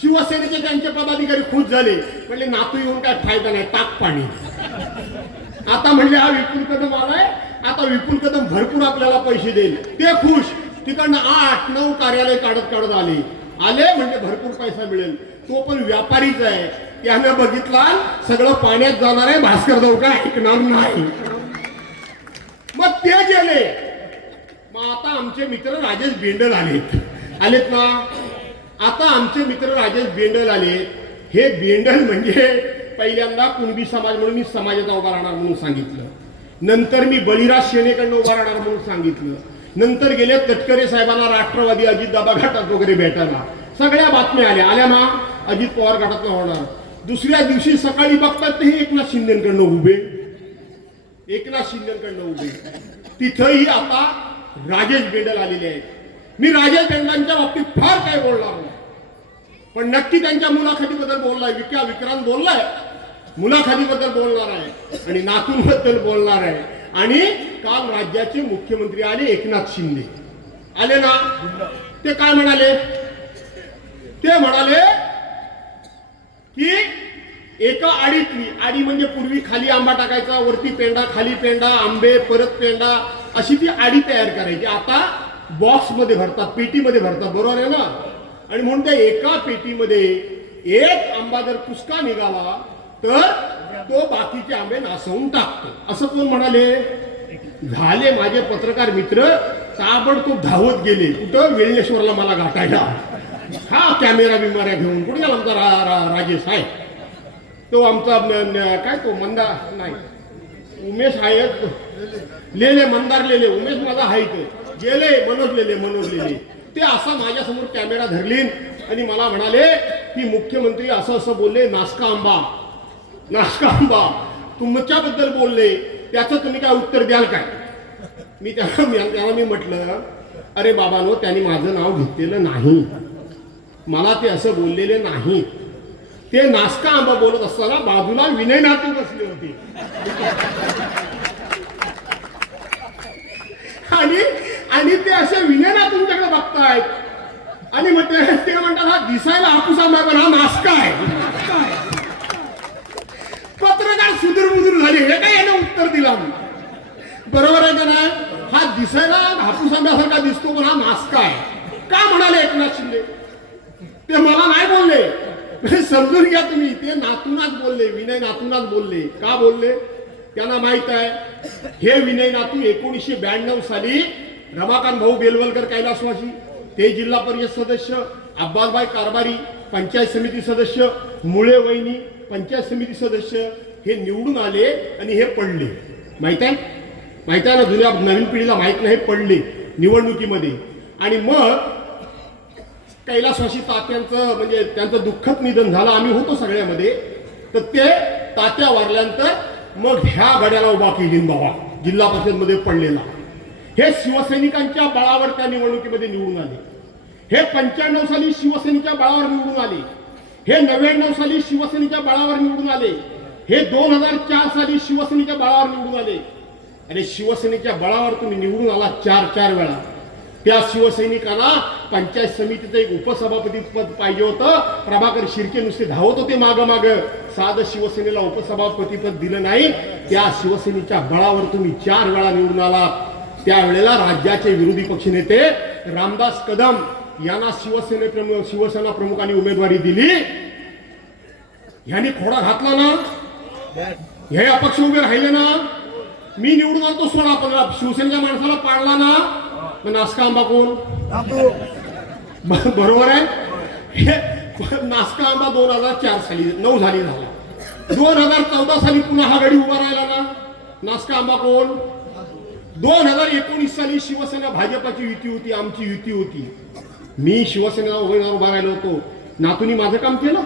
शिवसेनेचे त्यांचे पदाधिकारी खुश झाले, म्हणले नातू येऊन काय फायदा नाही, टाक पाणी. आता म्हणले हा विपुल कदम आलाय, आता विपुल कदम भरपूर आपल्याला पैसे देईल. ते खुश. तिकडनं 8-9 कार्यालय काढत आले म्हणजे भरपूर पैसा मिळेल. तो पण व्यापारीच आहे, त्याने बघितला सगळं पाण्यात जाणार आहे, भास्कर जाऊ का ऐकणार नाही. मग ते गेले. मग आता आमचे मित्र राजेश बेंडल आलेत ना. आता आमचे मित्र राजेश बेंडल आलेत. हे बेंडल म्हणजे पहिल्यांदा कुणबी समाज म्हणून मी समाजाचा उभा राहणार म्हणून सांगितलं, नंतर मी बळीराज सेनेकडनं उभा राहणार म्हणून सांगितलं, नंतर गेले तटकरे साहेबांना राष्ट्रवादी अजितदादा गटात वगैरे भेटायला. सगळ्या बातम्या आल्या ना, अजित पवार गटात होणार. दुसऱ्या दिवशी सकाळी बघतात ते एकनाथ शिंदेकडनं उभे. तिथंही आता राजेश बेंडल आलेले आहेत. मी राजेश बेंडलांच्या बाबतीत फार काय बोलणार नाही, पण नक्की त्यांच्या मुलाखतीबद्दल बोललाय. विक्रांत बोललाय, मुलाखतीबद्दल बोलणार आहे आणि नातूंबद्दल बोलणार आहे. आणि काल राज्याचे मुख्यमंत्री आले, एकनाथ शिंदे आले ना. ते काय म्हणाले? ते म्हणाले की एका आडीतली, आडी म्हणजे पूर्वी खाली आंबा टाकायचा, वरती पेंडा, खाली पेंडा, आंबे, परत पेंडा, अशी ती आडी तयार करायची. आता बॉक्स मध्ये भरतात, पेटीमध्ये भरतात, बरोबर आहे ना. आणि म्हणून त्या एका पेटीमध्ये एक आंबा जर पुसका निघाला तर तो बाकीचे आंबे नासवून टाकतो, असं कोण म्हणाले? झाले माझे पत्रकार मित्र ताबडतोब धावत गेले. कुठं? वेळेश्वरला मला गाठायला. हा कॅमेरा बिमाऱ्या घेऊन. कुठे गेला आमचा राजेश आहे तो, आमचा काय तो मंदा नाही, उमेश आहे, लेले मंदार लेले, उमेश माझा आहे गेले, मनोज लेले. ते असा माझ्यासमोर कॅमेरा धरलीन आणि मला म्हणाले की मुख्यमंत्री असं बोलले, नासका आंबा तुमच्याबद्दल बोलले, त्याचं तुम्ही काय उत्तर द्याल काय? त्याला मी म्हटलं, अरे बाबानो, त्यांनी माझं नाव घेतलेलं नाही, मला ते असं बोललेले नाही. ते नासका आंबा बोलत असताना बाजूला विनय नातू बसले होते. आणि ते असे विनय नातूंच्याकडे बघतायत आणि मग ते म्हणतात हा दिसायला हापूस आंबा पण हा नासका आहे. पत्रकार सुदूर झाले. हे काय याने उत्तर दिला? बरोबर आहे का नाही? हा दिसायला हापूस आंब्यासारखा दिसतो पण हा नासका आहे. का म्हणाले एकनाथ शिंदे? ते मला नाही बोलले, समजून घ्या तुम्ही. ते नातूनाच बोलले, विनय नातूनाच बोलले. का बोलले? त्यांना माहित आहे हे विनय नातू 1992 साली रमाकांत भाऊ बेलवलकर कैलासवासी, ते जिल्हा परिषद सदस्य, अब्बासबाई कारभारी पंचायत समिती सदस्य, मुळे वहिनी पंचायत समिती सदस्य, हे निवडून आले आणि हे पडले. माहित आहे ना, जुन्या नवीन पिढीला माहित नाही, पडले निवडणुकीमध्ये. आणि मग कैलासवासी तात्यांचं म्हणजे त्यांचं दुःखद निधन झालं, आम्ही होतो सगळ्यामध्ये. तर ते तात्या वारल्यानंतर मग ह्या गड्याला उभा केली बाबा, जिल्हा परिषद मध्ये पडलेला. हे शिवसैनिकांच्या बळावर त्या निवडणुकीमध्ये निवडून आले. हे 95 साली शिवसेनेच्या बळावर निवडून आले. हे 99 साली शिवसेनेच्या बळावर निवडून आले. हे 2004 साली शिवसेनेच्या बळावर निवडून आले. आणि शिवसेनेच्या बळावर तुम्ही निवडून आला 4 वेळा. त्या शिवसैनिकांना पंचायत समितीचं एक उपसभापती पद पाहिजे होतं. प्रभाकर शिर्के नुसते धावत होते माग. साधं शिवसेनेला उपसभापती पद दिलं नाही. त्या शिवसेनेच्या बळावर तुम्ही 4 वेळा निवडून आला. त्यावेळेला राज्याचे विरोधी पक्षनेते रामदास कदम यांना शिवसेना प्रमुखांनी उमेदवारी दिली. ह्यांनी खोडा घातला ना, हे अपक्ष उभे राहिले ना, मी निवडून आलो तो सोडा, पण शिवसेनेच्या माणसाला पाडला ना, मग नासका आंबा कोण? बरोबर आहे. नासका आंबा 2004 साली 9 साली झाला. 2014 साली पुन्हा हा गडी उभा राहिला ना, नासका आंबा कोण? 2019 साली शिवसेना भाजपाची युती होती, आमची युती होती. मी शिवसेनेला उभा राहिलो होतो. नातूंनी माझं काम केलं.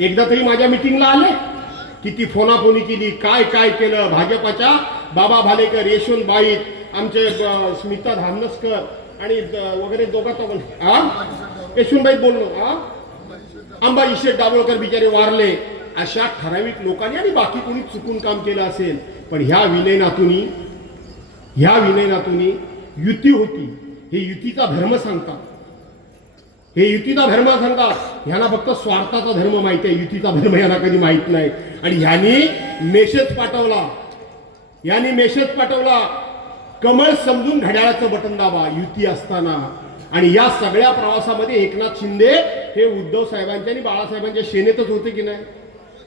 एकदा तरी माझ्या मिटिंगला आले? किती फोनाफोनी केली, काय काय केलं. भाजपाच्या बाबा भालेकर, यशवंत बाईत, आमचे स्मिता धामनसकर आणि वगैरे यशवंतबाईत बोललो, अंबाजी शेठ दाभोळकर बिचारे वारले. अशा ठराविक लोकांनी आणि बाकी कोणी चुकून काम केलं असेल. पण ह्या विनय नातूनी युती होती, हे युतीचा धर्म सांगतात. ह्यांना फक्त स्वार्थाचा धर्म माहिती आहे, युतीचा धर्म यांना कधी माहित नाही. आणि ह्यांनी मेसेज पाठवला, कमळ समजून घड्याळाचं बटन दाबा युती असताना. आणि या सगळ्या प्रवासामध्ये एकनाथ शिंदे हे उद्धव साहेबांच्या आणि बाळासाहेबांच्या सेनेतच होते की नाही.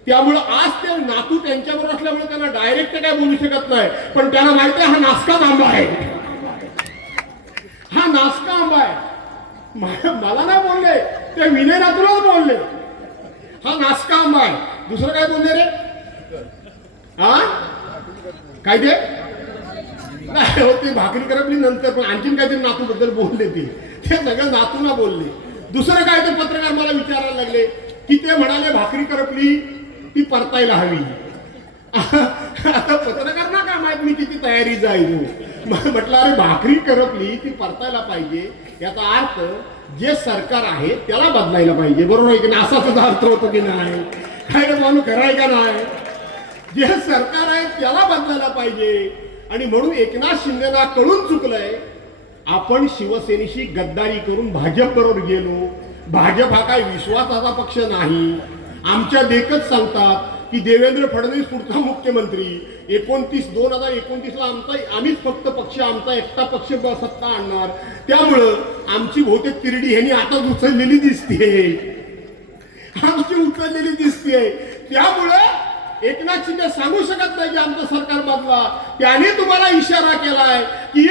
त्यामुळं आज ते नातू त्यांच्याबरोबर असल्यामुळे त्यांना डायरेक्ट काय बोलू शकत नाही. पण त्यांना माहिती आहे हा नासका आंबा आहे. मला नाही बोलले, ते विनय नातूलाच बोलले हा नासका आंबा आहे. दुसरं काय बोलले रे? काय ते नाही हो, ते भाकरी करपली नंतर, पण आणखीन काहीतरी नातू बद्दल बोलले. ते सगळं नातूला बोलले. दुसरं काय ते पत्रकार मला विचारायला लागले की ते म्हणाले भाकरी करपली ती परतायला हवी. आता पत्रकारांना काय माहित मी किती तयारी जाईल. म्हटलं अरे भाकरी करपली ती परतायला पाहिजे, याचा अर्थ जे सरकार आहे त्याला बदलायला पाहिजे. बरोबर आहे की नाही? असा सुद्धा अर्थ होतो की नाही? काय माणूस खराय का नाही? जे सरकार आहे त्याला बदलायला पाहिजे. आणि म्हणून एकनाथ शिंदेना कळून चुकलंय. आपण शिवसेनेशी गद्दारी करून भाजप बरोबर गेलो. भाजप हा काय विश्वासाचा पक्ष नाही. आमच्या देखत सांगतात की देवेंद्र फडणवीस पुढचा मुख्यमंत्री 2029ला आम्हीच फक्त पक्ष, आमचा एकटा पक्ष सत्ता आणणार. त्यामुळं आमची बहुतेक तिरडी ह्यांनी आता उचललेली दिसते. त्यामुळं एकनाथ शिंदे सांगू शकत नाही की आमचं सरकार बदला. त्याने तुम्हाला इशारा केलाय की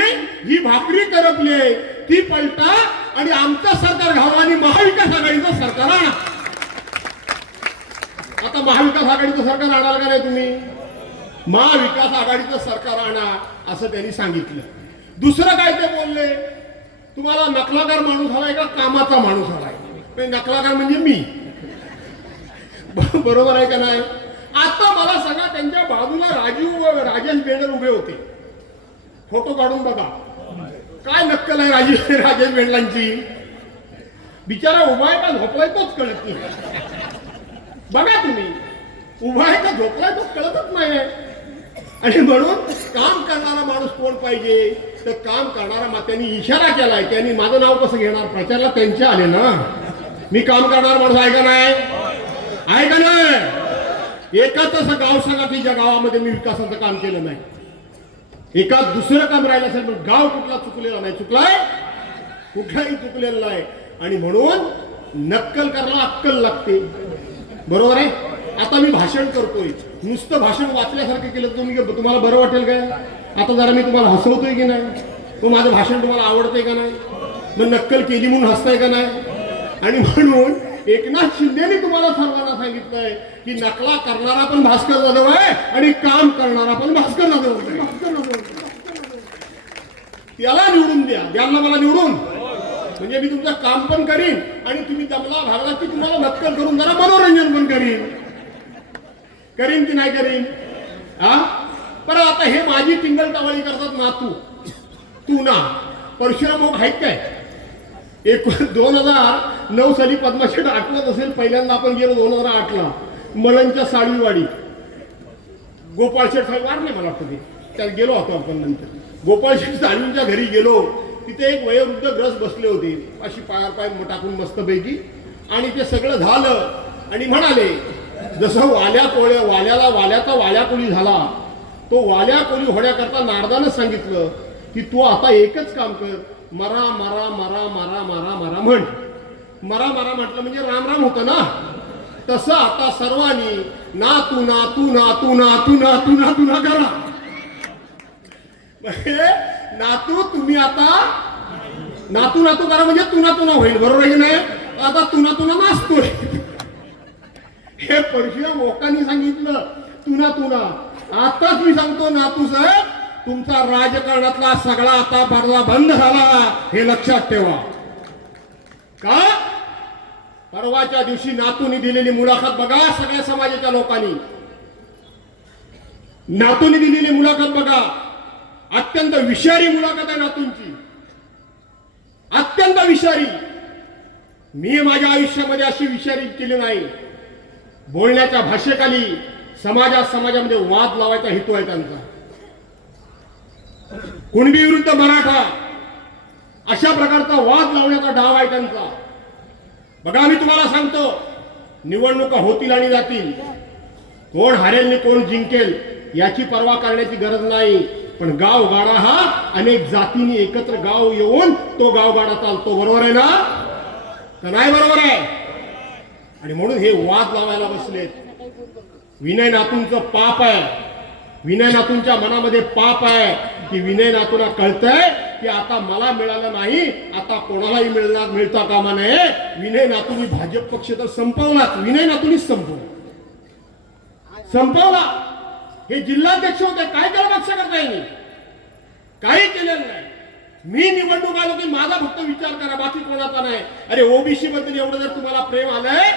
ही भाकरी करपली, ती पलटा आणि आमचं सरकार घाला आणि महाविकास आघाडीचं सरकार आणा. आता महाविकास आघाडीचं सरकार आणाल का नाही तुम्ही? महाविकास आघाडीचं सरकार आणा असं त्यांनी सांगितलं. दुसरं काय ते बोलले, तुम्हाला नकलाकार माणूस हवाय का कामाचा माणूस हवाय? नकलाकार म्हणजे मी. बरोबर आहे का नाही? आता मला सांगा, त्यांच्या बाजूला राजेश बेंडल उभे होते. फोटो काढून बघा काय नक्कल आहे राजेश बेंडलांची. बिचारा उभा आहे का झोपलाय तोच कळत नाही. बघा तुम्ही, उभा आहे का झोपलाय तोच कळतच नाही. आणि म्हणून काम करणारा माणूस कोण पाहिजे? तर काम करणारा त्यांनी इशारा केलाय. त्यांनी माझं नाव कसं घेणार? प्रचारला त्यांचे आले ना. मी काम करणारा माणूस आहे का नाही? एकाच असं गाव सांगा की ज्या गावामध्ये मी विकासाचं काम केलं नाही. एकाच दुसरं काम राहिलं असेल, पण गाव कुठला चुकलेला नाही. कुठलाही चुकलेला नाही. आणि म्हणून नक्कल करायला अक्कल लागते. बरोबर आहे? आता मी भाषण करतोय, नुसतं भाषण वाचल्यासारखं केलं तर तुम्हाला बरं वाटेल काय? आता जरा मी तुम्हाला हसवतोय की नाही? तो माझं भाषण तुम्हाला आवडतंय का नाही? मग नक्कल केली म्हणून हसताय का नाही? आणि म्हणून एकनाथ शिंदेने तुम्हाला सर्वांना सांगितलंय की नकला करणारा पण भास्कर जाधव आहे आणि काम करणारा पण भास्कर जाधव आहे. त्याला निवडून द्या मला निवडून, म्हणजे मी तुमचं काम पण करीन आणि तुम्ही दमला भागला की तुम्हाला नक्कल करून जरा मनोरंजन पण करीन की नाही करीन? पण आता हे माझी टिंगल टावळी करतात नातू तू ना. परशुराम आहेत काय? 2009 साली पद्मश्री आठवत असेल, पहिल्यांदा आपण गेलो 2008ला मलनच्या साळीवाडी. गोपाळ शेठ साहेब वारले मला वाटतं ते, त्यात गेलो होतो आपण. नंतर गोपाळ शेठ साळींच्या घरी गेलो. तिथे एक वयोवृद्ध ग्रस्त बसले होते, अशी पायावर पाय टाकून मस्तपैकी. आणि ते सगळं झालं आणि म्हणाले, जसं वाल्याचा वाल्याकोळी झाला, तो वाल्याकोळी होण्याकरता नारदानं सांगितलं की तू आता एकच काम कर, मरा मरा मरा मरा मरा मरा म्हण. मरा मरा म्हटलं म्हणजे राम राम होतं ना. तसं आता सर्वांनी नातू नातू नातू नातू नातू नातू ना करा. नातू तुम्ही आता नातू नातू करा म्हणजे तुना तुना होईल. बरोबर आहे की नाही? आता तुना तुना नाचतोय. हे परशुराम ओकांनी सांगितलं तुना तुना. आताच मी सांगतो नातू साहेब, तुमचा राजकारणातला सगळा आता पडदा बंद झाला, हे लक्षात ठेवा. का? परवाच्या दिवशी नातूनी दिलेली मुलाखत बघा सगळ्या समाजाच्या लोकांनी. नातूनी दिलेली मुलाखत बघा. अत्यंत विषारी मुलाखत आहे नातूंची, अत्यंत विषारी. मी माझ्या आयुष्यामध्ये अशी विषारी केली नाही. बोलण्याच्या भाषेखाली समाजामध्ये वाद लावायचा हेतू आहे त्यांचा. कुणबी विरुद्ध मराठा अशा प्रकारचा वाद लावण्याचा डाव आहे त्यांचा. बघा मी तुम्हाला सांगतो, निवडणुका होतील आणि जातील. कोण हारेल आणि कोण जिंकेल याची पर्वा करण्याची गरज नाही. पण गावगाडा हा अनेक जातींनी एकत्र गाव येऊन तो गावगाडा चालतो. बरोबर आहे ना? तर नाही बरोबर आहे? आणि म्हणून हे वाद लावायला बसलेत. विनय नातूंचं पाप आहे. विनय नातूंच्या मनामध्ये पाप आहे की विनय नातूला कळतंय की आता मला मिळालं नाही, आता कोणालाही मिळता कामा नये. विनय नातूंनी भाजप पक्ष तर संपवलाच, विनय नातूंनीच संपवला. हे जिल्हाध्यक्ष होते, काय केलं पक्ष करता येईल? काही केलेलं नाही. मी निवडणूक आलो की माझा फक्त विचार करा, बाकी कोणाचा नाही. अरे ओबीसी बद्दल एवढं जर तुम्हाला प्रेम आलंय,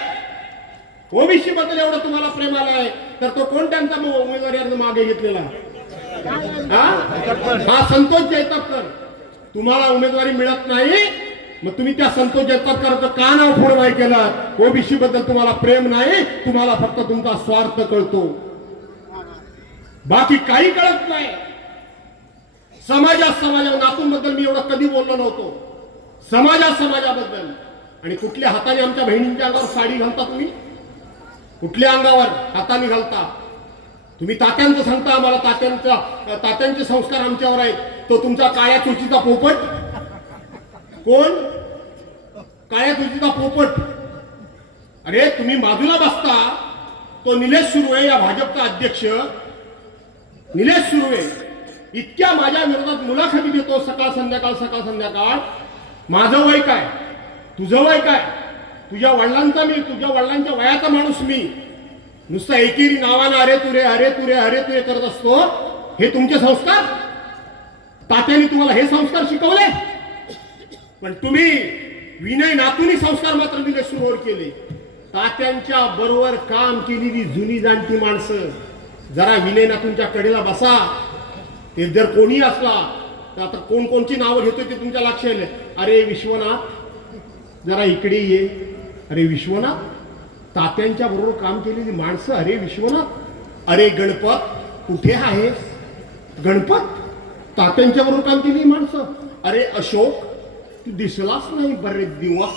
ओबीसी बद्दल एवढं तुम्हाला प्रेम आलंय, तर तो कोण त्यांचा उमेदवारी अर्ज मागे घेतलेला? हा संतोष जैतापकर. तुम्हाला उमेदवारी मिळत नाही, मग तुम्ही त्या संतोष जैतापकरचं का नाव फोड नाही केलं? ओबीसी बद्दल तुम्हाला प्रेम नाही, तुम्हाला फक्त तुमचा स्वार्थ कळतो, बाकी काही कळत नाही. समाजाबद्दल नातूंबद्दल मी एवढं कधी बोललो नव्हतो. समाजाबद्दल. आणि कुठल्या हाताने आमच्या बहिणींच्या अंगावर साडी घालता तुम्ही? कुठल्या अंगावर हाताने घालता तुम्ही? तात्यांचं सांगता आम्हाला, तात्यांचे संस्कार आमच्यावर आहेत. तो तुमचा काळ्या चुचीचा पोपट कोण? काळ्या चुचीचा पोपट. अरे तुम्ही बाजूला बसता. तो निलेश सुर्वे, या भाजपचा अध्यक्ष निलेश सुर्वे इतक्या माझ्या विरोधात मुलाखती देतो सकाळ संध्याकाळ. माझं वय काय, तुझं वय काय? तुझ्या वडिलांच्या वयाचा माणूस मी. नुसतं एकेरी नावानं अरे तुरे करत असतो. हे तुमचे संस्कार? तात्यांनी तुम्हाला हे संस्कार शिकवले? पण तुम्ही विनय नातूंनी संस्कार मात्र दिले, सुरुवात केले. तात्यांच्या बरोबर काम केलेली जुनी जाणती माणसं जरा विनय नातूंच्या कडेला बसा. ते जर कोणी असला तर आता कोणची नावं घेतोय ते तुमच्या लक्षात येईल. अरे विश्वनाथ जरा इकडे ये. अरे विश्वनाथ, तात्यांच्या बरोबर काम केलेली माणसं. अरे विश्वनाथ. अरे गणपत कुठे आहेस? गणपत, तात्यांच्या बरोबर काम केलेली माणसं. अरे अशोक, तू दिसलाच नाही बरेच दिवस.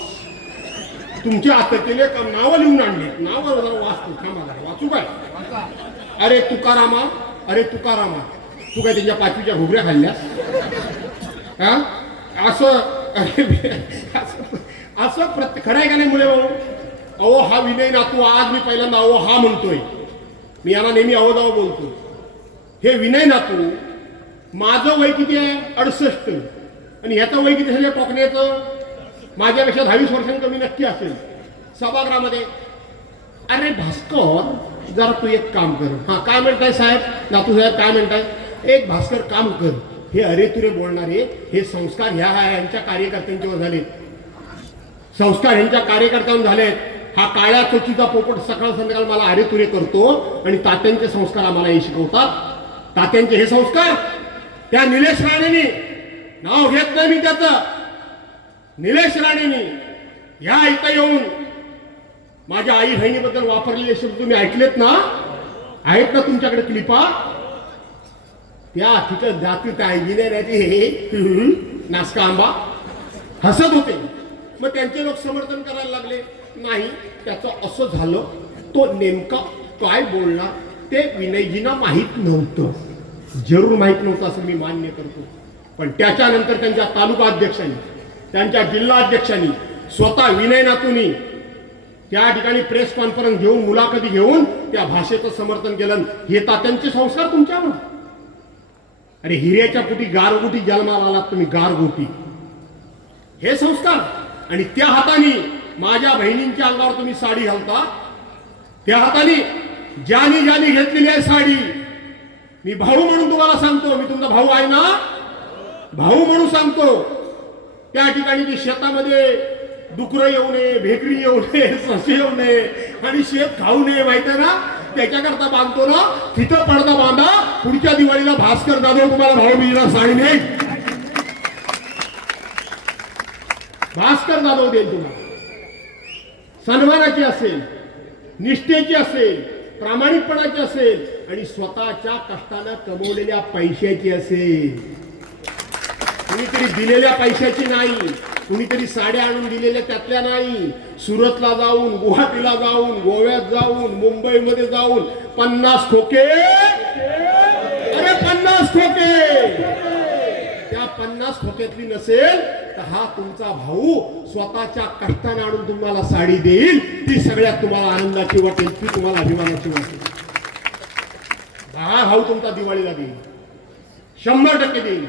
तुमच्या आता केले का नावं लिहून आणली? नावं जरा वाचू काय? अरे तुकारामा, तू काय त्यांच्या पाचवीच्या घुगऱ्या खाल्ल्यास? असं खरं आहे का नाही मुळे? अहो हा विनय नातू आज मी पहिल्यांदा अहो हा म्हणतोय. मी याला नेहमी अवधाव बोलतो. हे विनय नातू, माझं वय किती आहे? 68. आणि ह्याचं वय किती झालं टोकण्याचं? माझ्यापेक्षा 20 वर्षांनी कमी नक्की असेल. सभागृहामध्ये अरे भास्कर जरा तू एक काम कर. हा काय म्हणताय साहेब? नातू साहेब काय म्हणताय? एक भास्कर काम कर. हे अरे तुरे बोलणारे हे संस्कार यांच्या कार्यकर्त्यांच्यावर झाले. संस्कार यांच्या कार्यकर्त्यांवर झालेत. हा काळ्या चोचीचा पोपट सकाळ संध्याकाळ मला अरे तुरे करतो आणि तात्यांचे संस्कार आम्हाला हे शिकवतात. तात्यांचे हे संस्कार त्या निलेश राणेंनी, नाव घेत नाही मी त्याचं, निलेश राणेंनी ह्या इथं येऊन माझ्या आई बहिणीबद्दल वापरलेले शब्द तुम्ही ऐकलेत ना? आहेत ना तुमच्याकडे क्लिपा? त्या ठिकाण जातीत हे नासका आंबा हसत होते. मग त्यांचे लोक समर्थन करायला लागले. नाही, त्याचं असं झालं, तो नेमका काय बोलणार ते विनयजींना माहीत नव्हतं. जरूर माहीत नव्हतं असं मी मान्य करतो. पण त्याच्यानंतर त्यांच्या तालुका अध्यक्षांनी, त्यांच्या जिल्हा अध्यक्षांनी, स्वतः विनय नातूंनी त्या ठिकाणी प्रेस कॉन्फरन्स घेऊन, मुलाखती घेऊन त्या भाषेचं समर्थन केलं. हे तात्यांचे संस्कार तुमच्यावर? अरे हिऱ्याच्या पोटी गारगोटी जन्माला आलात तुम्ही, गारगोटी. हे संस्कार. आणि त्या हाताने माझ्या बहिणींच्या अंगावर तुम्ही साडी घालता. त्या हाताने ज्यानी घेतलेली आहे साडी. मी भाऊ म्हणून तुम्हाला सांगतो, मी तुमचा भाऊ आहे ना, भाऊ म्हणून सांगतो. त्या ठिकाणी जी शेतामध्ये डुकरं येऊ नये, भेकरी येऊ नये, ससे येऊ नये आणि शेत खाऊ नये, माहिती आहे ना, त्याच्याकरता बांधतो ना. तिथं पडदा बांधा, पुढच्या दिवाळीला भास्कर जाधव तुम्हाला भाऊबीजेला साडी देईल. भास्कर जाधव देईल तुम्हाला. सन्मानाची असेल, निष्ठेची असेल, प्रामाणिकपणाची असेल आणि स्वतःच्या कष्टानं कमवलेल्या पैशाची असेल. कुणीतरी दिलेल्या पैशाची नाही, कुणीतरी साड्या आणून दिलेल्या त्यातल्या नाही. सुरतला जाऊन, गुवाहाटीला जाऊन, गोव्यात जाऊन, मुंबईमध्ये जाऊन 50 खोके, अरे 50 खोके, त्या 50 खोक्यातली नसेल तर हा तुमचा भाऊ स्वतःच्या कष्टाने आणून तुम्हाला साडी देईल. ती सगळ्यात तुम्हाला आनंदाची वाटेल, ती तुम्हाला अभिमानाची वाटेल. हा भाऊ तुमचा दिवाळीला देईल, 100% देईल.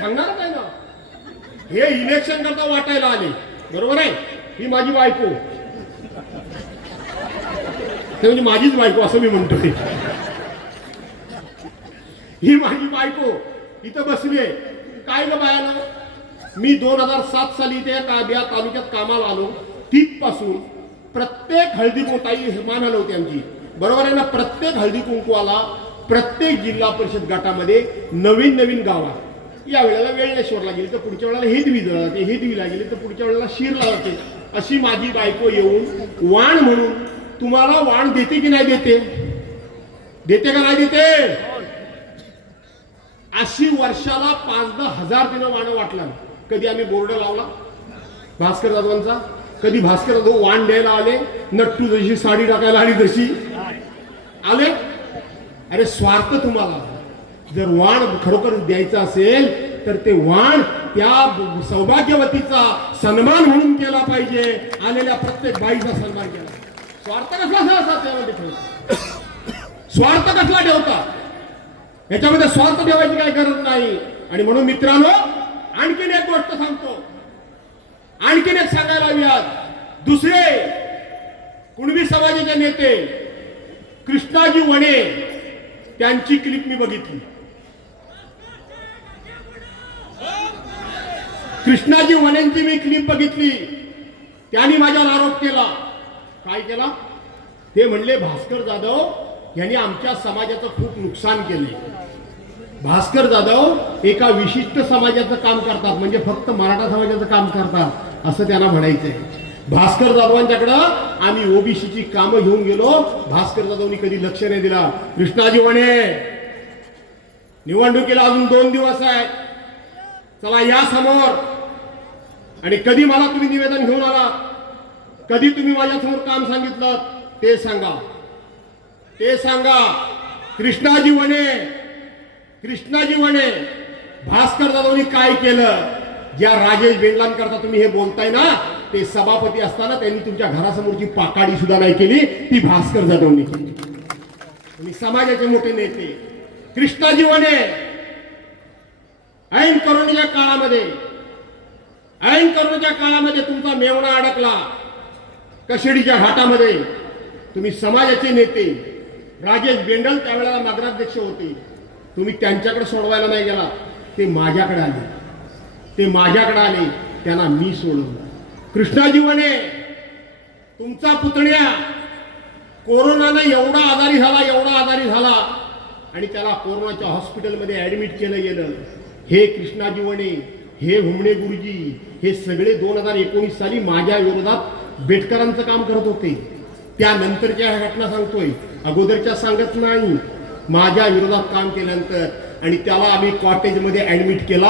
सांगणार काय ना, हे इलेक्शन करता वाटायला आले, बरोबर आहे. ही माझी बायको, ते म्हणजे माझीच बायको असं मी म्हणतोय. ही माझी बायको इथं बसली आहे. काय ग बायाला, मी 2007 साली इथे या तालुक्यात कामाला आलो. तिथपासून प्रत्येक हळदी कुंकवाई मान हलवते आमची, बरोबर आहे ना. प्रत्येक हळदी कुंकवाला प्रत्येक जिल्हा परिषद गटामध्ये नवीन नवीन गावात, या वेळेला वेळेश्वरला गेली तर पुढच्या वेळेला हेदवीला जाते, हेदवीला गेली तर पुढच्या वेळेला शिरला जाते. अशी माझी बायको येऊन वाण म्हणून तुम्हाला वाण देते की नाही देते, देते का नाही देते. अशी वर्षाला 5-10 हजार तिनं वाण वाटला. कधी आम्ही बोर्ड लावला भास्कर जाधवांचा, कधी भास्कर जाधव वाण द्यायला आले, नट्टू जशी साडी टाकायला आली तशी आले. अरे स्वार्थ तुम्हाला, जर वाण खरोखर द्यायचं असेल तर ते वाण त्या सौभाग्यवतीचा सन्मान म्हणून केला पाहिजे. आलेल्या प्रत्येक बाईचा सन्मान केला. स्वार्थ कसला असा त्यामध्ये ठेवता, स्वार्थ कसला ठेवता, याच्यामध्ये स्वार्थ ठेवायची काही गरज नाही. आणि म्हणून मित्रांनो, आणखीन एक गोष्ट सांगतो, आणखीन एक सांगायला हवी. दुसरे कुणबी समाजाचे नेते कृष्णाजी वने, त्यांची क्लिप मी बघितली. कृष्णाजी वनेंची मी क्लिप बघितली. त्यांनी माझ्यावर आरोप केला. काय केला ते म्हणले, भास्कर जाधव यांनी आमच्या समाजाचं खूप नुकसान केले. भास्कर जाधव एका विशिष्ट समाजाचं काम करतात, म्हणजे फक्त मराठा समाजाचं काम करतात असं त्यांना म्हणायचंय. भास्कर जाधवांच्याकडं आम्ही ओबीसीची कामं घेऊन गेलो, भास्कर जाधवनी कधी लक्ष नाही दिला. कृष्णाजी वने, निवडणुकीला अजून 2 दिवस आहेत, चला या समोर. आणि कधी मला तुम्ही निवेदन घेऊन आला, कधी तुम्ही माझ्यासमोर काम सांगितलं ते सांगा, ते सांगा. कृष्णाजी वने, कृष्णाजी वने, भास्कर जाधवनी काय केलं. ज्या राजेश बेंडलांकरता तुम्ही हे बोलताय ना, ते सभापती असताना त्यांनी तुमच्या घरासमोरची पाकाडी सुद्धा नाही केली, ती भास्कर जाधवनी केली. तुम्ही समाजाचे मोठे नेते. कृष्णाजी वने, ऐन कोरोनाच्या काळामध्ये, ऐन कोरोनाच्या काळामध्ये तुमचा मेवणा अडकला कशेडीच्या घाटामध्ये. तुम्ही समाजाचे नेते, राजेश बेंडल त्यावेळेला नगराध्यक्ष होते, तुम्ही त्यांच्याकडे सोडवायला नाही गेला, ते माझ्याकडे आले, ते माझ्याकडे आले, त्यांना मी सोडवलं. कृष्णाजी वने, तुमचा पुतण्या कोरोनाने एवढा आजारी झाला, एवढा आजारी झाला आणि त्याला कोरोनाच्या हॉस्पिटलमध्ये ऍडमिट केलं गेलं. हे कृष्णाजी वने, हे हुमणे गुरुजी, हे सगळे 2019 साली माझ्या विरोधात बेटकरांचं काम करत होते. त्यानंतरच्या ह्या घटना सांगतोय, अगोदरच्या सांगत नाही. माझ्या विरोधात काम केल्यानंतर आणि त्याला आम्ही कॉटेजमध्ये ऍडमिट केला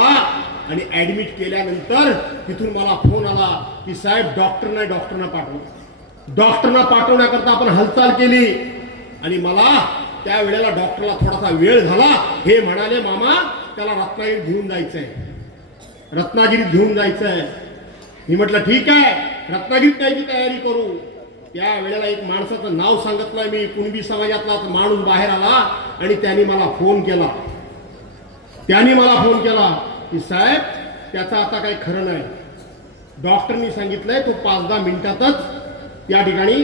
आणि ऍडमिट केल्यानंतर तिथून मला फोन आला की साहेब डॉक्टरना पाठवू. डॉक्टरना पाठवण्याकरता आपण हालचाल केली आणि मला त्यावेळेला डॉक्टरला थोडासा वेळ झाला. हे म्हणाले, मामा त्याला रत्नागिरीत घेऊन जायचंय, रत्नागिरीत घेऊन जायचंय. मी म्हटलं ठीक आहे, रत्नागिरीत जायची तयारी करू. त्या वेळेला एक माणसाचं नाव सांगितलं मी, कुणबी समाजातलाच माणूस बाहेर आला आणि त्यांनी मला फोन केला. त्यांनी मला फोन केला की साहेब त्याचं आता काही खरं नाही. डॉक्टरनी सांगितलंय तो 5-10 मिनिटातच या ठिकाणी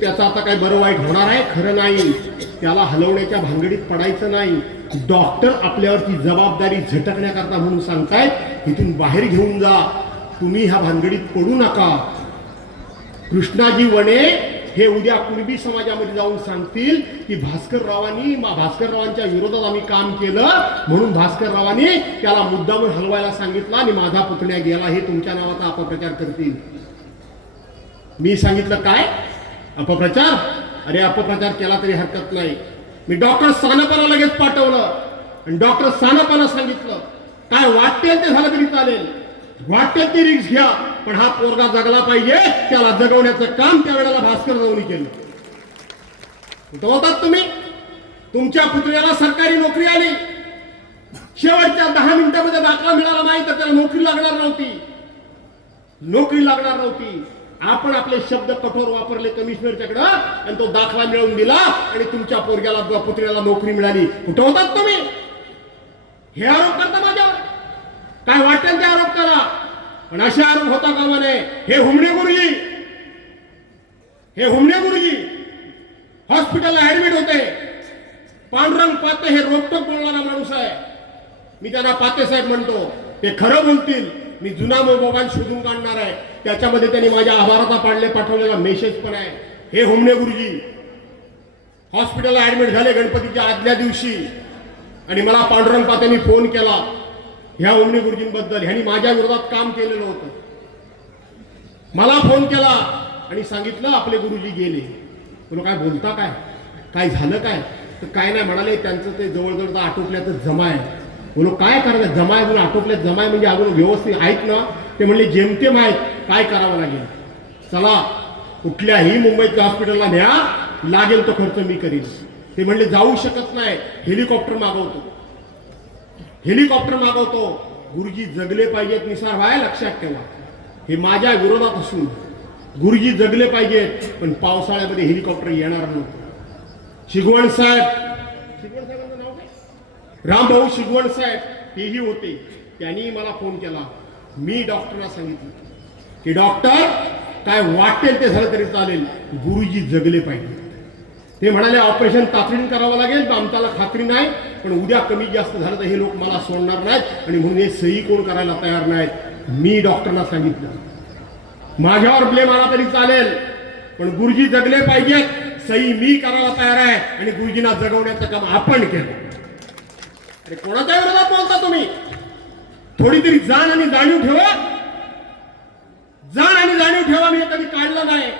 त्याचं आता काही बरं वाईट होणार आहे, खरं नाही. त्याला हलवण्याच्या भानगडीत पडायचं नाही. डॉक्टर आपल्यावरती जबाबदारी झटकण्याकरता म्हणून सांगतायत इथून बाहेर घेऊन जा, तुम्ही ह्या भानगडीत पडू नका. कृष्णाजी वने हे उद्या कुणबी समाजामध्ये जाऊन सांगतील की भास्कररावांच्या विरोधात आम्ही काम केलं म्हणून भास्कररावांनी त्याला मुद्दामून हलवायला सांगितलं आणि माझा पुतण्या गेला, हे तुमच्या नावाचा अपप्रचार करतील. मी सांगितलं काय अपप्रचार? अरे अपप्रचार केला तरी हरकत नाही. मी डॉक्टर सानपाला लगेच पाठवलं आणि डॉक्टर सानपाला सांगितलं काय वाटेल ते झालं तरी चालेल, वाटेल ती रिक्स घ्या, पण हा पोरगा जगला पाहिजे, त्याला जगवण्याचं काम त्यावेळेला भास्कररावांनी केलं. कुठं होतात तुम्ही? तुमच्या पुतळ्याला सरकारी नोकरी आली, शेवटच्या 10 मिनिटांमध्ये दाखला मिळाला नाही तर त्याला नोकरी लागणार नव्हती. आपण आपले शब्द कठोर वापरले कमिशनरच्याकडं आणि तो दाखला मिळवून दिला आणि तुमच्या पोरग्याला पुतळ्याला नोकरी मिळाली. कुठं होतात तुम्ही? हे आरोप करता माझ्यावर, काय वाटेल ते आरोप करा, पण असे आरोप होता कामा नये. हे हुमणे गुरुजी हॉस्पिटलला ऍडमिट होते. पांडुरंग पाते हे रोखटोक बोलणारा माणूस आहे, मी त्यांना पाते साहेब म्हणतो, ते खरं बोलतील. मी जुना मोबाईल शोधून काढणार आहे, त्याच्यामध्ये त्यांनी माझ्या आभाराचा पाठवलेला मेसेज पण आहे. हे हुमणे गुरुजी हॉस्पिटलला ऍडमिट झाले गणपतीच्या आदल्या दिवशी आणि मला पांडुरंग पात्यांनी फोन केला ह्या हुमणे गुरुजींबद्दल. ह्यांनी माझ्या विरोधात काम केलेलं होतं. मला फोन केला आणि सांगितलं आपले गुरुजी गेले. तुला काय बोलता काय झालं काय? तर काय नाही म्हणाले, त्यांचं ते जवळजवळ आटोपल्यातच जमा आहे. बोलो काय करायचं? जमाय म्हणून आटोपल्यात जमाय म्हणजे अजून व्यवस्थित आहेत ना? ते म्हणले जेमतेम आहेत, काय करावं लागेल, चला कुठल्याही मुंबईच्या हॉस्पिटलला न्या, लागेल तो खर्च मी करीन. ते म्हणले जाऊ शकत नाही, हेलिकॉप्टर मागवतो. गुरुजी जगले पाहिजेत निसार भाई, लक्षात ठेवा. हे माझ्या विरोधात असून गुरुजी जगले पाहिजेत, पण पावसाळ्यामध्ये हेलिकॉप्टर येणार नव्हतं. शिगवण साहेबांचं नाव काय? रामभाऊ शिगवण साहेब तेही होते. त्यांनी मला फोन केला. मी डॉक्टरला सांगितलं की डॉक्टर काय वाटेल ते झालं तरी चालेल, गुरुजी जगले पाहिजे. ते म्हणाले ऑपरेशन तातडीने करावं लागेल, आमच्याला खात्री नाही, पण उद्या कमी जास्त झालं तर हे लोक मला सोडणार नाहीत आणि म्हणून हे सही कोण करायला तयार नाहीत. मी डॉक्टरना सांगितलं माझ्यावर ब्लेम आला तरी चालेल, पण गुरुजी जगले पाहिजेत, सही मी करायला तयार आहे आणि गुरुजींना जगवण्याचं काम आपण केलं. अरे कोणाच्या विरोधात बोलता तुम्ही? थोडी तरी जाण आणि जाणीव ठेवा. मी कधी काढलं नाही,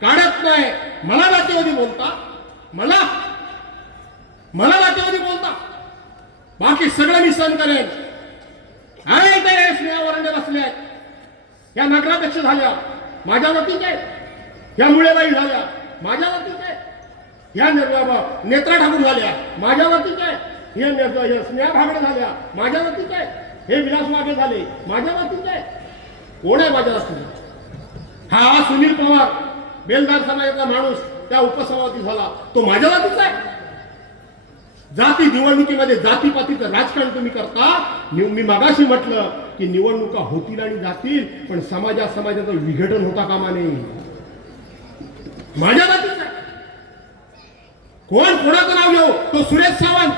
काढत नाही. मला जातीवादी बोलता, मला जातीवादी बोलता, बाकी सगळं मी सहन करेन. अरे ते स्नेहा वरंडे बसले आहेत, या नगराध्यक्ष झाल्या माझ्या जातीच्या आहेत, या मुळेबाई झाल्या माझ्या जातीच्या आहेत, या नेत्रा ठाकूर झाल्या माझ्या जातीच्या आहेत, हे स्नेहा भागडे झाल्या माझ्या जातीच्या आहेत, हे विलास मागे झाले माझ्या जातीचे आहेत. कोण आहे माझ्या जातीचा? हा सुनील पवार बेलदार समाजाचा माणूस त्या उपसभापती झाला, तो माझ्या जातीचा आहे. जाती निवडणुकीमध्ये जातीपातीचं राजकारण तुम्ही करता. मी मगाशी म्हटलं की निवडणुका होतील आणि जातील, पण समाजाचं विघटन होता कामा नये. माझ्या जातीचा आहे. कोण कोणाचं नाव घेऊ? तो सुरेश सावंत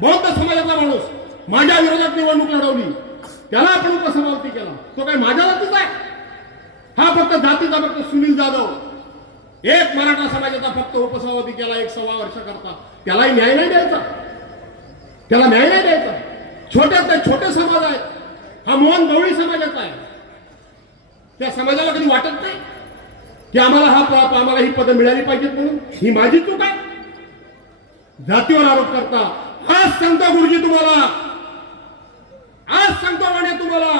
बौद्ध समाजाचा माणूस माझ्या विरोधात निवडणूक लढवली, त्याला आपण उपसभापती केला, तो काय माझ्या जातीचा आहे? हा फक्त जातीचा फक्त सुनील जाधव एक मराठा समाजाचा फक्त उपसभापती केला 1.25 वर्ष करता, त्यालाही न्याय नाही द्यायचा, छोटे समाज आहेत. हा मोहन गवळी समाजाचा आहे. त्या समाजाला कधी वाटत नाही की आम्हाला ही पदं मिळाली पाहिजेत म्हणून? ही माझी चूक आहे. जातीवर आरोप करता. आज सांगतो गुरुजी तुम्हाला, आज सांगतो वाणे तुम्हाला,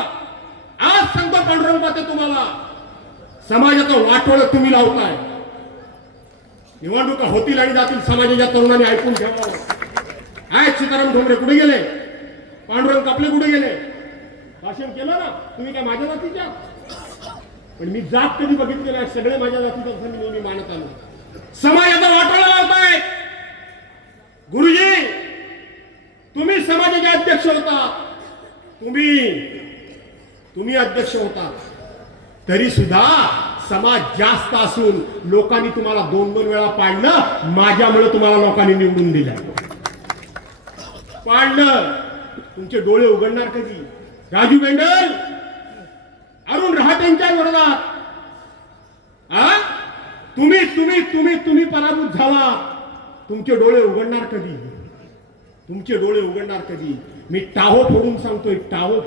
आज सांगतो पांडुरंग पाते तुम्हाला, समाजाचं वाटोळ तुम्ही लावताय. निवडणुका होतील आणि जातील, समाजाच्या तरुणांनी ऐकून ठेवावं. आहेत सीताराम ठोंबरे कुठे गेले? पांडुरंग कापले कुठे गेले? भाषण केलं ना तुम्ही, काय माझ्या जातीच्या? पण मी जात कधी बघितले नाही, सगळे माझ्या जातीच्या मी मानत आलो. समाजाचा वाटोळा लावताय. गुरुजी तुम्ही समाजाचे अध्यक्ष होता, तुम्ही अध्यक्ष होता, तरी सुद्धा समाज जास्त असून लोकांनी तुम्हाला 2-2 वेळा पाडलं. माझ्यामुळे तुम्हाला लोकांनी निवडून दिलं. पाडलं, तुमचे डोळे उघडणार कधी? राजू बेंडल, अरुण रहाटेंच्या विरोधात तुम्ही तुम्ही तुम्ही तुम्ही पराभूत झाला. तुमचे डोळे उघडणार कधी? तुमचे डोळे उघडणार कधी? मी टाहो फोडून सांगतोय, टाहो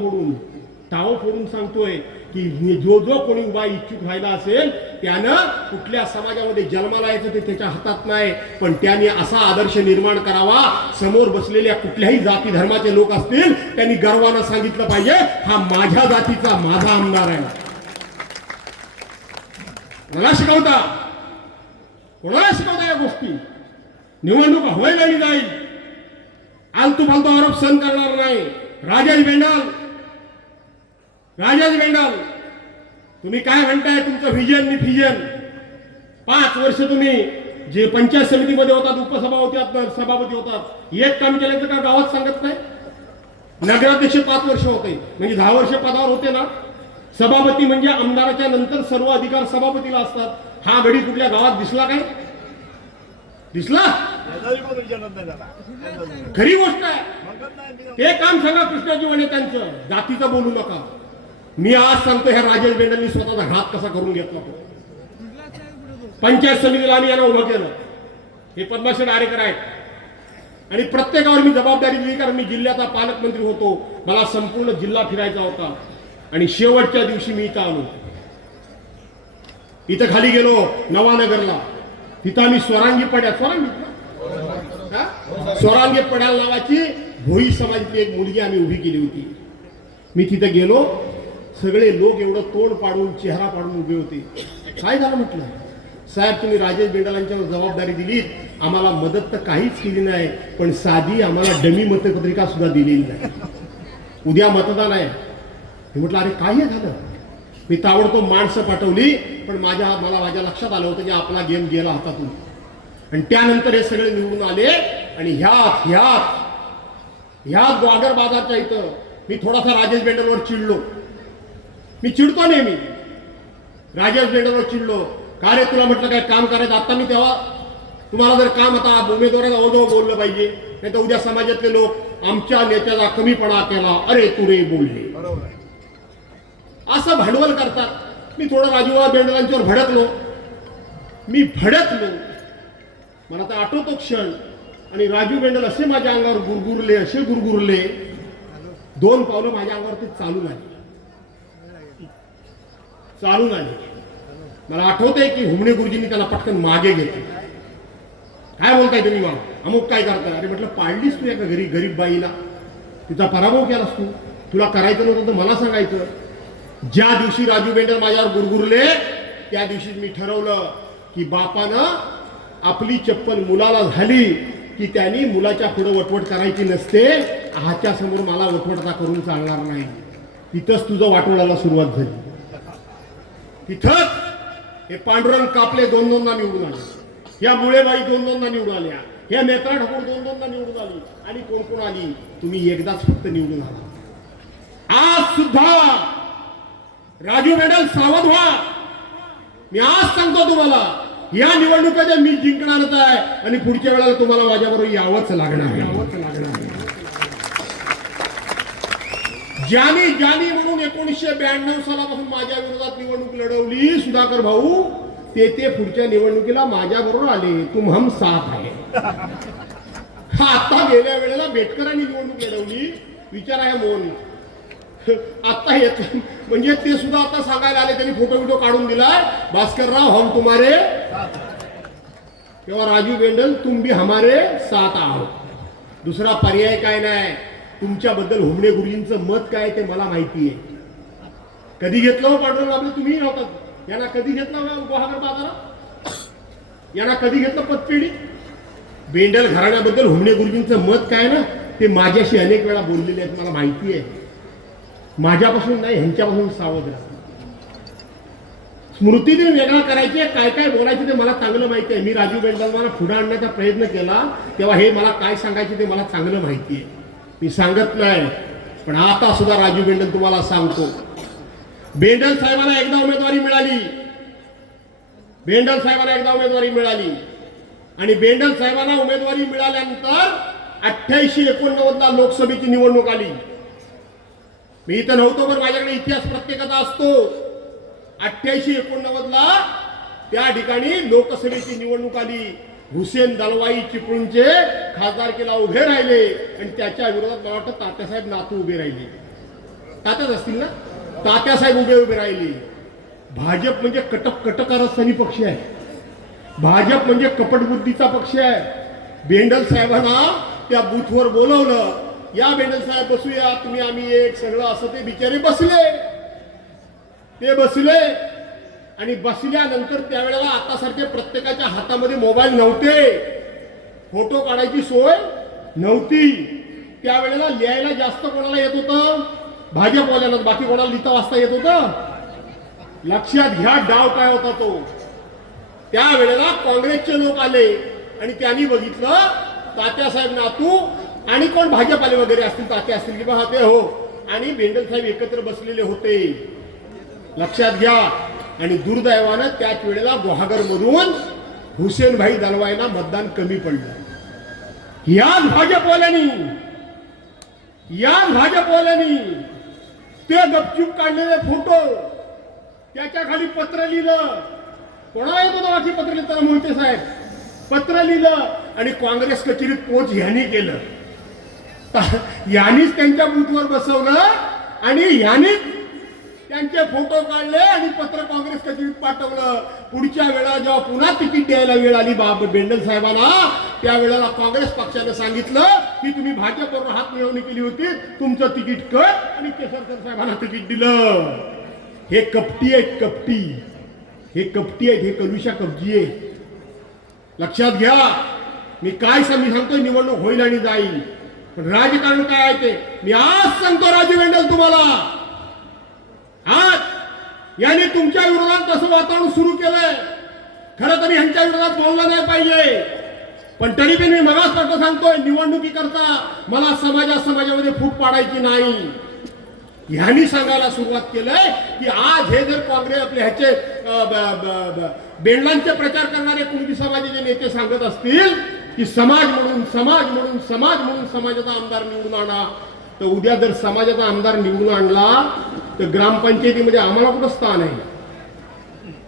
फोडून सांगतोय की जो जो कोणी उभा इच्छुक व्हायला असेल त्यानं कुठल्या समाजामध्ये जन्माला यायचं ते त्याच्या हातात नाही, पण त्यांनी असा आदर्श निर्माण करावा, समोर बसलेल्या कुठल्याही जाती धर्माचे लोक असतील त्यांनी गर्वानं सांगितलं पाहिजे, हा माझ्या जातीचा माझा आमदार आहे. कोणाला शिकवता या गोष्टी? निवडणूक होईल आणि जाईल, आलतू फालतू आरोप सहन करणार नाही. राजेश बेंडाल, तुम्ही काय म्हणताय? तुमचं व्हिजन आणि फिजन 5 वर्ष तुम्ही जे पंचायत समितीमध्ये होतात, सभापती होतात, एक काम केल्याचं का गावात सांगत नाही? नगराध्यक्ष 5 वर्ष होते म्हणजे 10 वर्ष पदावर होते ना. सभापती म्हणजे आमदाराच्या नंतर सर्व अधिकार सभापतीला असतात. हा घडी कुठल्या गावात दिसला काय? दिसला? खरी गोष्ट आहे. ते काम सांगा कृष्णाजी वने त्यांचं, जातीचं बोलू नका. मी आज सांगतो ह्या राजेश बेंडलनी स्वतःचा घात कसा करून घेतला. पंचायत समितीला आम्ही यांना उभं केलं. हे पद्मश्री आरेकर आहेत आणि प्रत्येकावर मी जबाबदारी दिली, कारण मी जिल्ह्याचा पालकमंत्री होतो. मला संपूर्ण जिल्हा फिरायचा होता आणि शेवटच्या दिवशी मी इथं आलो. इथं खाली गेलो नवानगरला. तिथं आम्ही स्वरांगी पड्याल नावाची भोई समाजातली एक मुलगी आम्ही उभी केली होती. मी तिथं गेलो, सगळे लोक एवढं तोंड पाडून चेहरा पाडून उभे होते. काय झालं म्हटलं, साहेब तुम्ही राजेश बेंडलांच्यावर जबाबदारी दिली, आम्हाला मदत तर काहीच केली नाही, पण साधी आम्हाला डमी मतपत्रिका सुद्धा दिलेली नाही. उद्या मतदान आहे. मी म्हटलं अरे काय झालं? मी ताबडतोब माणसं पाठवली, पण मला माझ्या लक्षात आलं होतं की आपला गेम गेला हातातून. आणि त्यानंतर हे सगळे निवडून आले आणि ह्यात ग्वागर बाजारच्या इथं मी थोडासा राजेश बेंडलवर चिडलो. मी चिडतो नेहमी, राजेश बेंडलवर चिडलो. का रे तुला म्हटलं काय काम करायचं? आता मी तेव्हा तुम्हाला जर काम आता उमेदवाराला अवजव बोललं पाहिजे, नाही तर उद्या समाजातले लोक आमच्या नेत्याचा कमीपणा केला, अरे तू रे बोलले, असं भांडवल करतात. मी थोडं राजूभाऊ बेंडलांच्यावर भडकलो. मला तर आठवतो क्षण. आणि राजू बेंडल असे माझ्या अंगावर गुरगुरले, 2 पावलं माझ्या अंगावर ते चालून आले. मला आठवतंय की हुमणे गुरुजींनी त्याला पटकन मागे घेतले. काय बोलताय तुम्ही मला, अमुक काय करताय? अरे म्हटलं पाडलीस तू एका गरीब बाईला, तिचा पराभव केलास तू. तुला करायचं नव्हतं तर मला सांगायचं. ज्या दिवशी राजू बेंडल माझ्यावर गुरगुरले त्या दिवशीच मी ठरवलं की बापानं आपली चप्पल मुलाला झाली की त्यांनी मुलाच्या पुढे वटवट करायची नसते. आहाच्या समोर मला वटवटता करून चालणार नाही. तिथंच तुझं वाटोळाला सुरुवात झाली. तिथंच हे पांडुरंग कापले 2-2दा निवडून आले, ह्या मुळेबाई 2-2दा निवडून आल्या, ह्या मेत्रा ठाकूर 2-2दा निवडून आली, आणि कोण आली? तुम्ही एकदाच फक्त निवडून आला. आज सुद्धा राजू बेंडल सावध व्हा. मी आज सांगतो तुम्हाला, या निवडणुकीत मी जिंकणारच आहे आणि पुढच्या वेळेला तुम्हाला माझ्याबरोबर यावंच लागणार. ज्यांनी म्हणून 1992 सालापासून माझ्या विरोधात निवडणूक लढवली सुधाकर भाऊ, ते पुढच्या निवडणुकीला माझ्या बरोबर आले. तुम हम साथ आहे. आता गेल्या वेळेला बेटकरांनी निवडणूक लढवली. विचार आहे मोहन, आता येत म्हणजे ते सुद्धा आता सांगायला आले. त्यांनी फोटो काढून दिलाय, भास्करराव हम तुम्हारे, तेव्हा राजू बेंडल तुम भी हमारे साथ आहोत. दुसरा पर्याय काय नाही. तुमच्याबद्दल हुमणे गुरुजींचं मत काय ते मला माहिती आहे. कधी घेतलं हो पांडुरंग आपलं? तुम्ही नव्हतात. यांना कधी घेतलं गुहागर बाजारात? यांना कधी घेतलं पतपेढी? बेंडल घराण्याबद्दल हुमणे गुरुजींचं मत काय ना, ते माझ्याशी अनेक वेळा बोललेले आहेत, मला माहिती आहे. माझ्यापासून नाही, ह्यांच्यापासून सावध राहा. स्मृतीने वेगळा करायचे, काय काय बोलायचे ते मला चांगलं माहिती आहे. मी राजू बेंडल मला पुढे आणण्याचा प्रयत्न केला तेव्हा हे मला काय सांगायचे ते मला चांगलं माहिती आहे. मी सांगत नाही, पण आता सुद्धा राजू बेंडल तुम्हाला सांगतो. बेंडल साहेबांना एकदा उमेदवारी मिळाली आणि बेंडल साहेबांना उमेदवारी मिळाल्यानंतर 88-89 ला लोकसभेची निवडणूक आली. मी इथं नव्हतो, पण माझ्याकडे इतिहास प्रत्येकाचा असतो. 88-89 ला त्या ठिकाणी लोकसभेची निवडणूक आली. हुसेन दलवाई चिपळूणचे खासदारकीला उभे राहिले आणि त्याच्या विरोधात मला वाटतं तात्यासाहेब नातू उभे राहिले. तात्याच असतील ना, तात्यासाहेब उभे राहिले. भाजप म्हणजे कटकारस्थानी पक्ष आहे. भाजप म्हणजे कपटबुद्धीचा पक्ष आहे. बेंडल साहेबांना त्या बूथवर बोलवलं, या बेंडल साहेब बसूया, तुम्ही आम्ही एक सगळं, असं ते बिचारे बसले. ते बसले आणि बसल्यानंतर त्यावेळेला आतासारखे प्रत्येकाच्या हातामध्ये मोबाईल नव्हते, फोटो काढायची सोय नव्हती. त्यावेळेला लिहायला जास्त कोणाला येत होतं? भाजपवाल्यांना. बाकी कोणाला लिहिता वाचता येत होतं? लक्षात घ्या डाव काय होता तो. त्यावेळेला काँग्रेसचे लोक आले आणि त्यांनी बघितलं तात्यासाहेब नातू आणि कोण भाजप आले वगैरे असतील, तात्या असतील की बा ते हो, आणि बेंडल साहेब एकत्र बसलेले होते. लक्षात घ्या. आणि दुर्दैवानं त्याच वेळेला गुहागर मधून हुसेनभाई दलवाईंना मतदान कमी पडलं. याच भाजपवाल्यांनी ते गपचूप काढलेले फोटो, त्याच्या खाली पत्र लिहिलं. कोणाला येत होतं वाची पत्र लिहिताना? मोहिते साहेब. पत्र लिहिलं आणि काँग्रेस कचेरीत पोच ह्यांनी केलं. यांनीच त्यांच्या बूथवर बसवलं आणि यांनीच त्यांचे फोटो काढले आणि पत्र काँग्रेस कचेरीत पाठवलं. पुढच्या वेळा जेव्हा पुन्हा तिकीट द्यायला वेळ आली बेंडल साहेबांना, त्यावेळेला काँग्रेस पक्षाने सांगितलं की तुम्ही भाजपवर हात मिळवणी केली होती, तुमचं तिकीट कट, आणि केसरकर साहेबांना तिकीट दिलं. हे कपटी आहेत, कपटी. हे कपटी आहेत, हे कलुषा कब्जी आहे. लक्षात घ्या. मी सांगतोय, निवडणूक होईल आणि जाईल, पण राजकारण काय आहे ते मी आज सांगतो. राजू बेंडल तुम्हाला आज याने तुमच्या विरोधात तसं वातावरण सुरू केलंय. खरं तर ह्यांच्या विरोधात बोललं नाही पाहिजे, पण तरी पण मी मगाच सांगतोय, निवडणुकीकरता मला समाजामध्ये फूट पाडायची नाही. ह्यांनी सांगायला सुरुवात केलंय की आज हे जर काँग्रेस आपले ह्याचे बेंडलांचे प्रचार करणारे कुणबी समाजाचे नेते सांगत असतील की समाज म्हणून समाजाचा आमदार निवडून आणा, तर उद्या जर समाजाचा आमदार निवडून आणला तर ग्रामपंचायतीमध्ये आम्हाला कुठं स्थान आहे?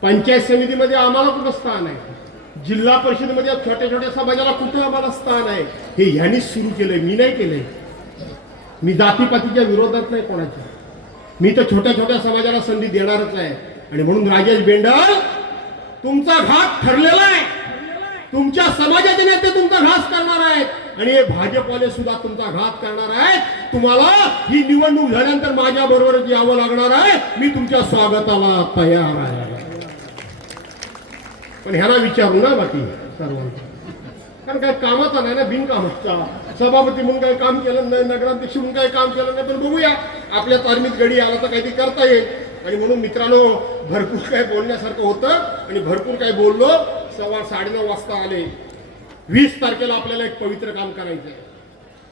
पंचायत समितीमध्ये आम्हाला कुठं स्थान आहे? जिल्हा परिषदेमध्ये छोट्या समाजाला कुठं आम्हाला स्थान आहे? हे ह्यांनीच सुरू केलंय, मी नाही केलंय. मी जातीपातीच्या विरोधात नाही कोणाच्या. मी तर छोट्या समाजाला संधी देणारच आहे. आणि म्हणून राजेश बेंडल, तुमचा घात ठरलेला आहे. तुमच्या समाजाचे नेते तुमचा घास करणार आहेत आणि हे भाजपवाले सुद्धा तुमचा घात करणार आहेत. तुम्हाला ही निवडणूक झाल्यानंतर माझ्या बरोबरच यावं लागणार आहे. मी तुमच्या स्वागताला तयार आहे. पण ह्याला विचारू ना बाकी सर्वांना, कारण काय कामाचा नाही ना, बिनकामाचा. सभापती म्हणून काही काम केलं नाही, नगराध्यक्ष म्हणून काही काम केलं नाही, पण बघूया आपल्या तालमीत गडी आला तर काहीतरी करता येईल. आणि म्हणून मित्रांनो, भरपूर काही बोलण्यासारखं होतं आणि भरपूर काही बोललो. 9:15 वाजता आले. 20 तारखेला आपल्याला एक पवित्र काम करायचं आहे.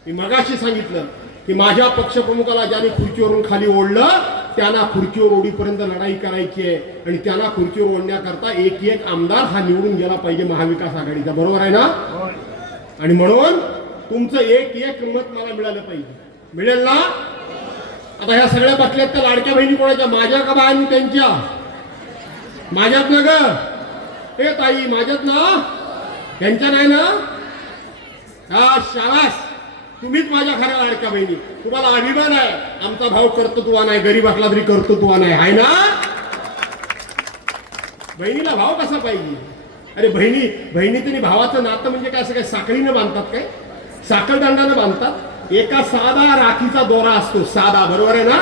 मी मगाशी सांगितलं की माझ्या पक्षप्रमुखाला ज्याने खुर्चीवरून खाली ओढलं त्यांना खुर्चीवर ओढीपर्यंत लढाई करायची आहे. आणि त्यांना खुर्चीवर ओढण्याकरता एक आमदार हा निवडून गेला पाहिजे महाविकास आघाडीचा. बरोबर आहे ना? आणि म्हणून तुमचं एक मत मला मिळालं पाहिजे. मिळेल ना? आता ह्या सगळ्या बसल्यात त्या लाडक्या बहिणी कोणाच्या? माझ्या का बाहेर त्यांच्या? माझ्यात ना ग? हे ताई माझ्यात ना? त्यांच्या नाही ना? हा शाबास, तुम्हीच माझ्या खऱ्या लाडक्या बहिणी. तुम्हाला अभिमान आहे. आमचा भाऊ कर्तृत्वान आहे, गरीब असला तरी कर्तृत्वान आहे ना? बहिणीला भाव कसा पाहिजे? अरे बहिणी तरी भावाचं नातं म्हणजे काय? असं काय साखळीनं बांधतात काय? साखळदंडानं बांधतात? एका साधा राखीचा दोरा असतो, साधा. बरोबर आहे ना?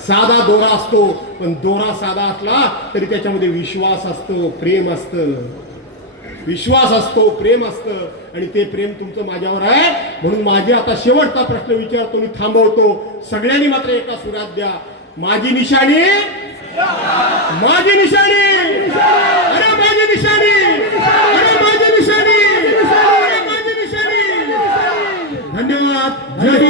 साधा दोरा असतो, पण दोरा साधा असला तरी त्याच्यामध्ये विश्वास असतो, प्रेम असतं. विश्वास असतो, प्रेम असतं, आणि ते प्रेम तुमचं माझ्यावर आहे. म्हणून माझे आता शेवटचा प्रश्न विचारतो, मी थांबवतो. सगळ्यांनी मात्र एका सुरात द्या. माझी निशाणी, माझी निशाणी, अरे माझी निशाणी, अरे माझी निशाणी, अरे माझी निशाणी. धन्यवाद. जय हिंद.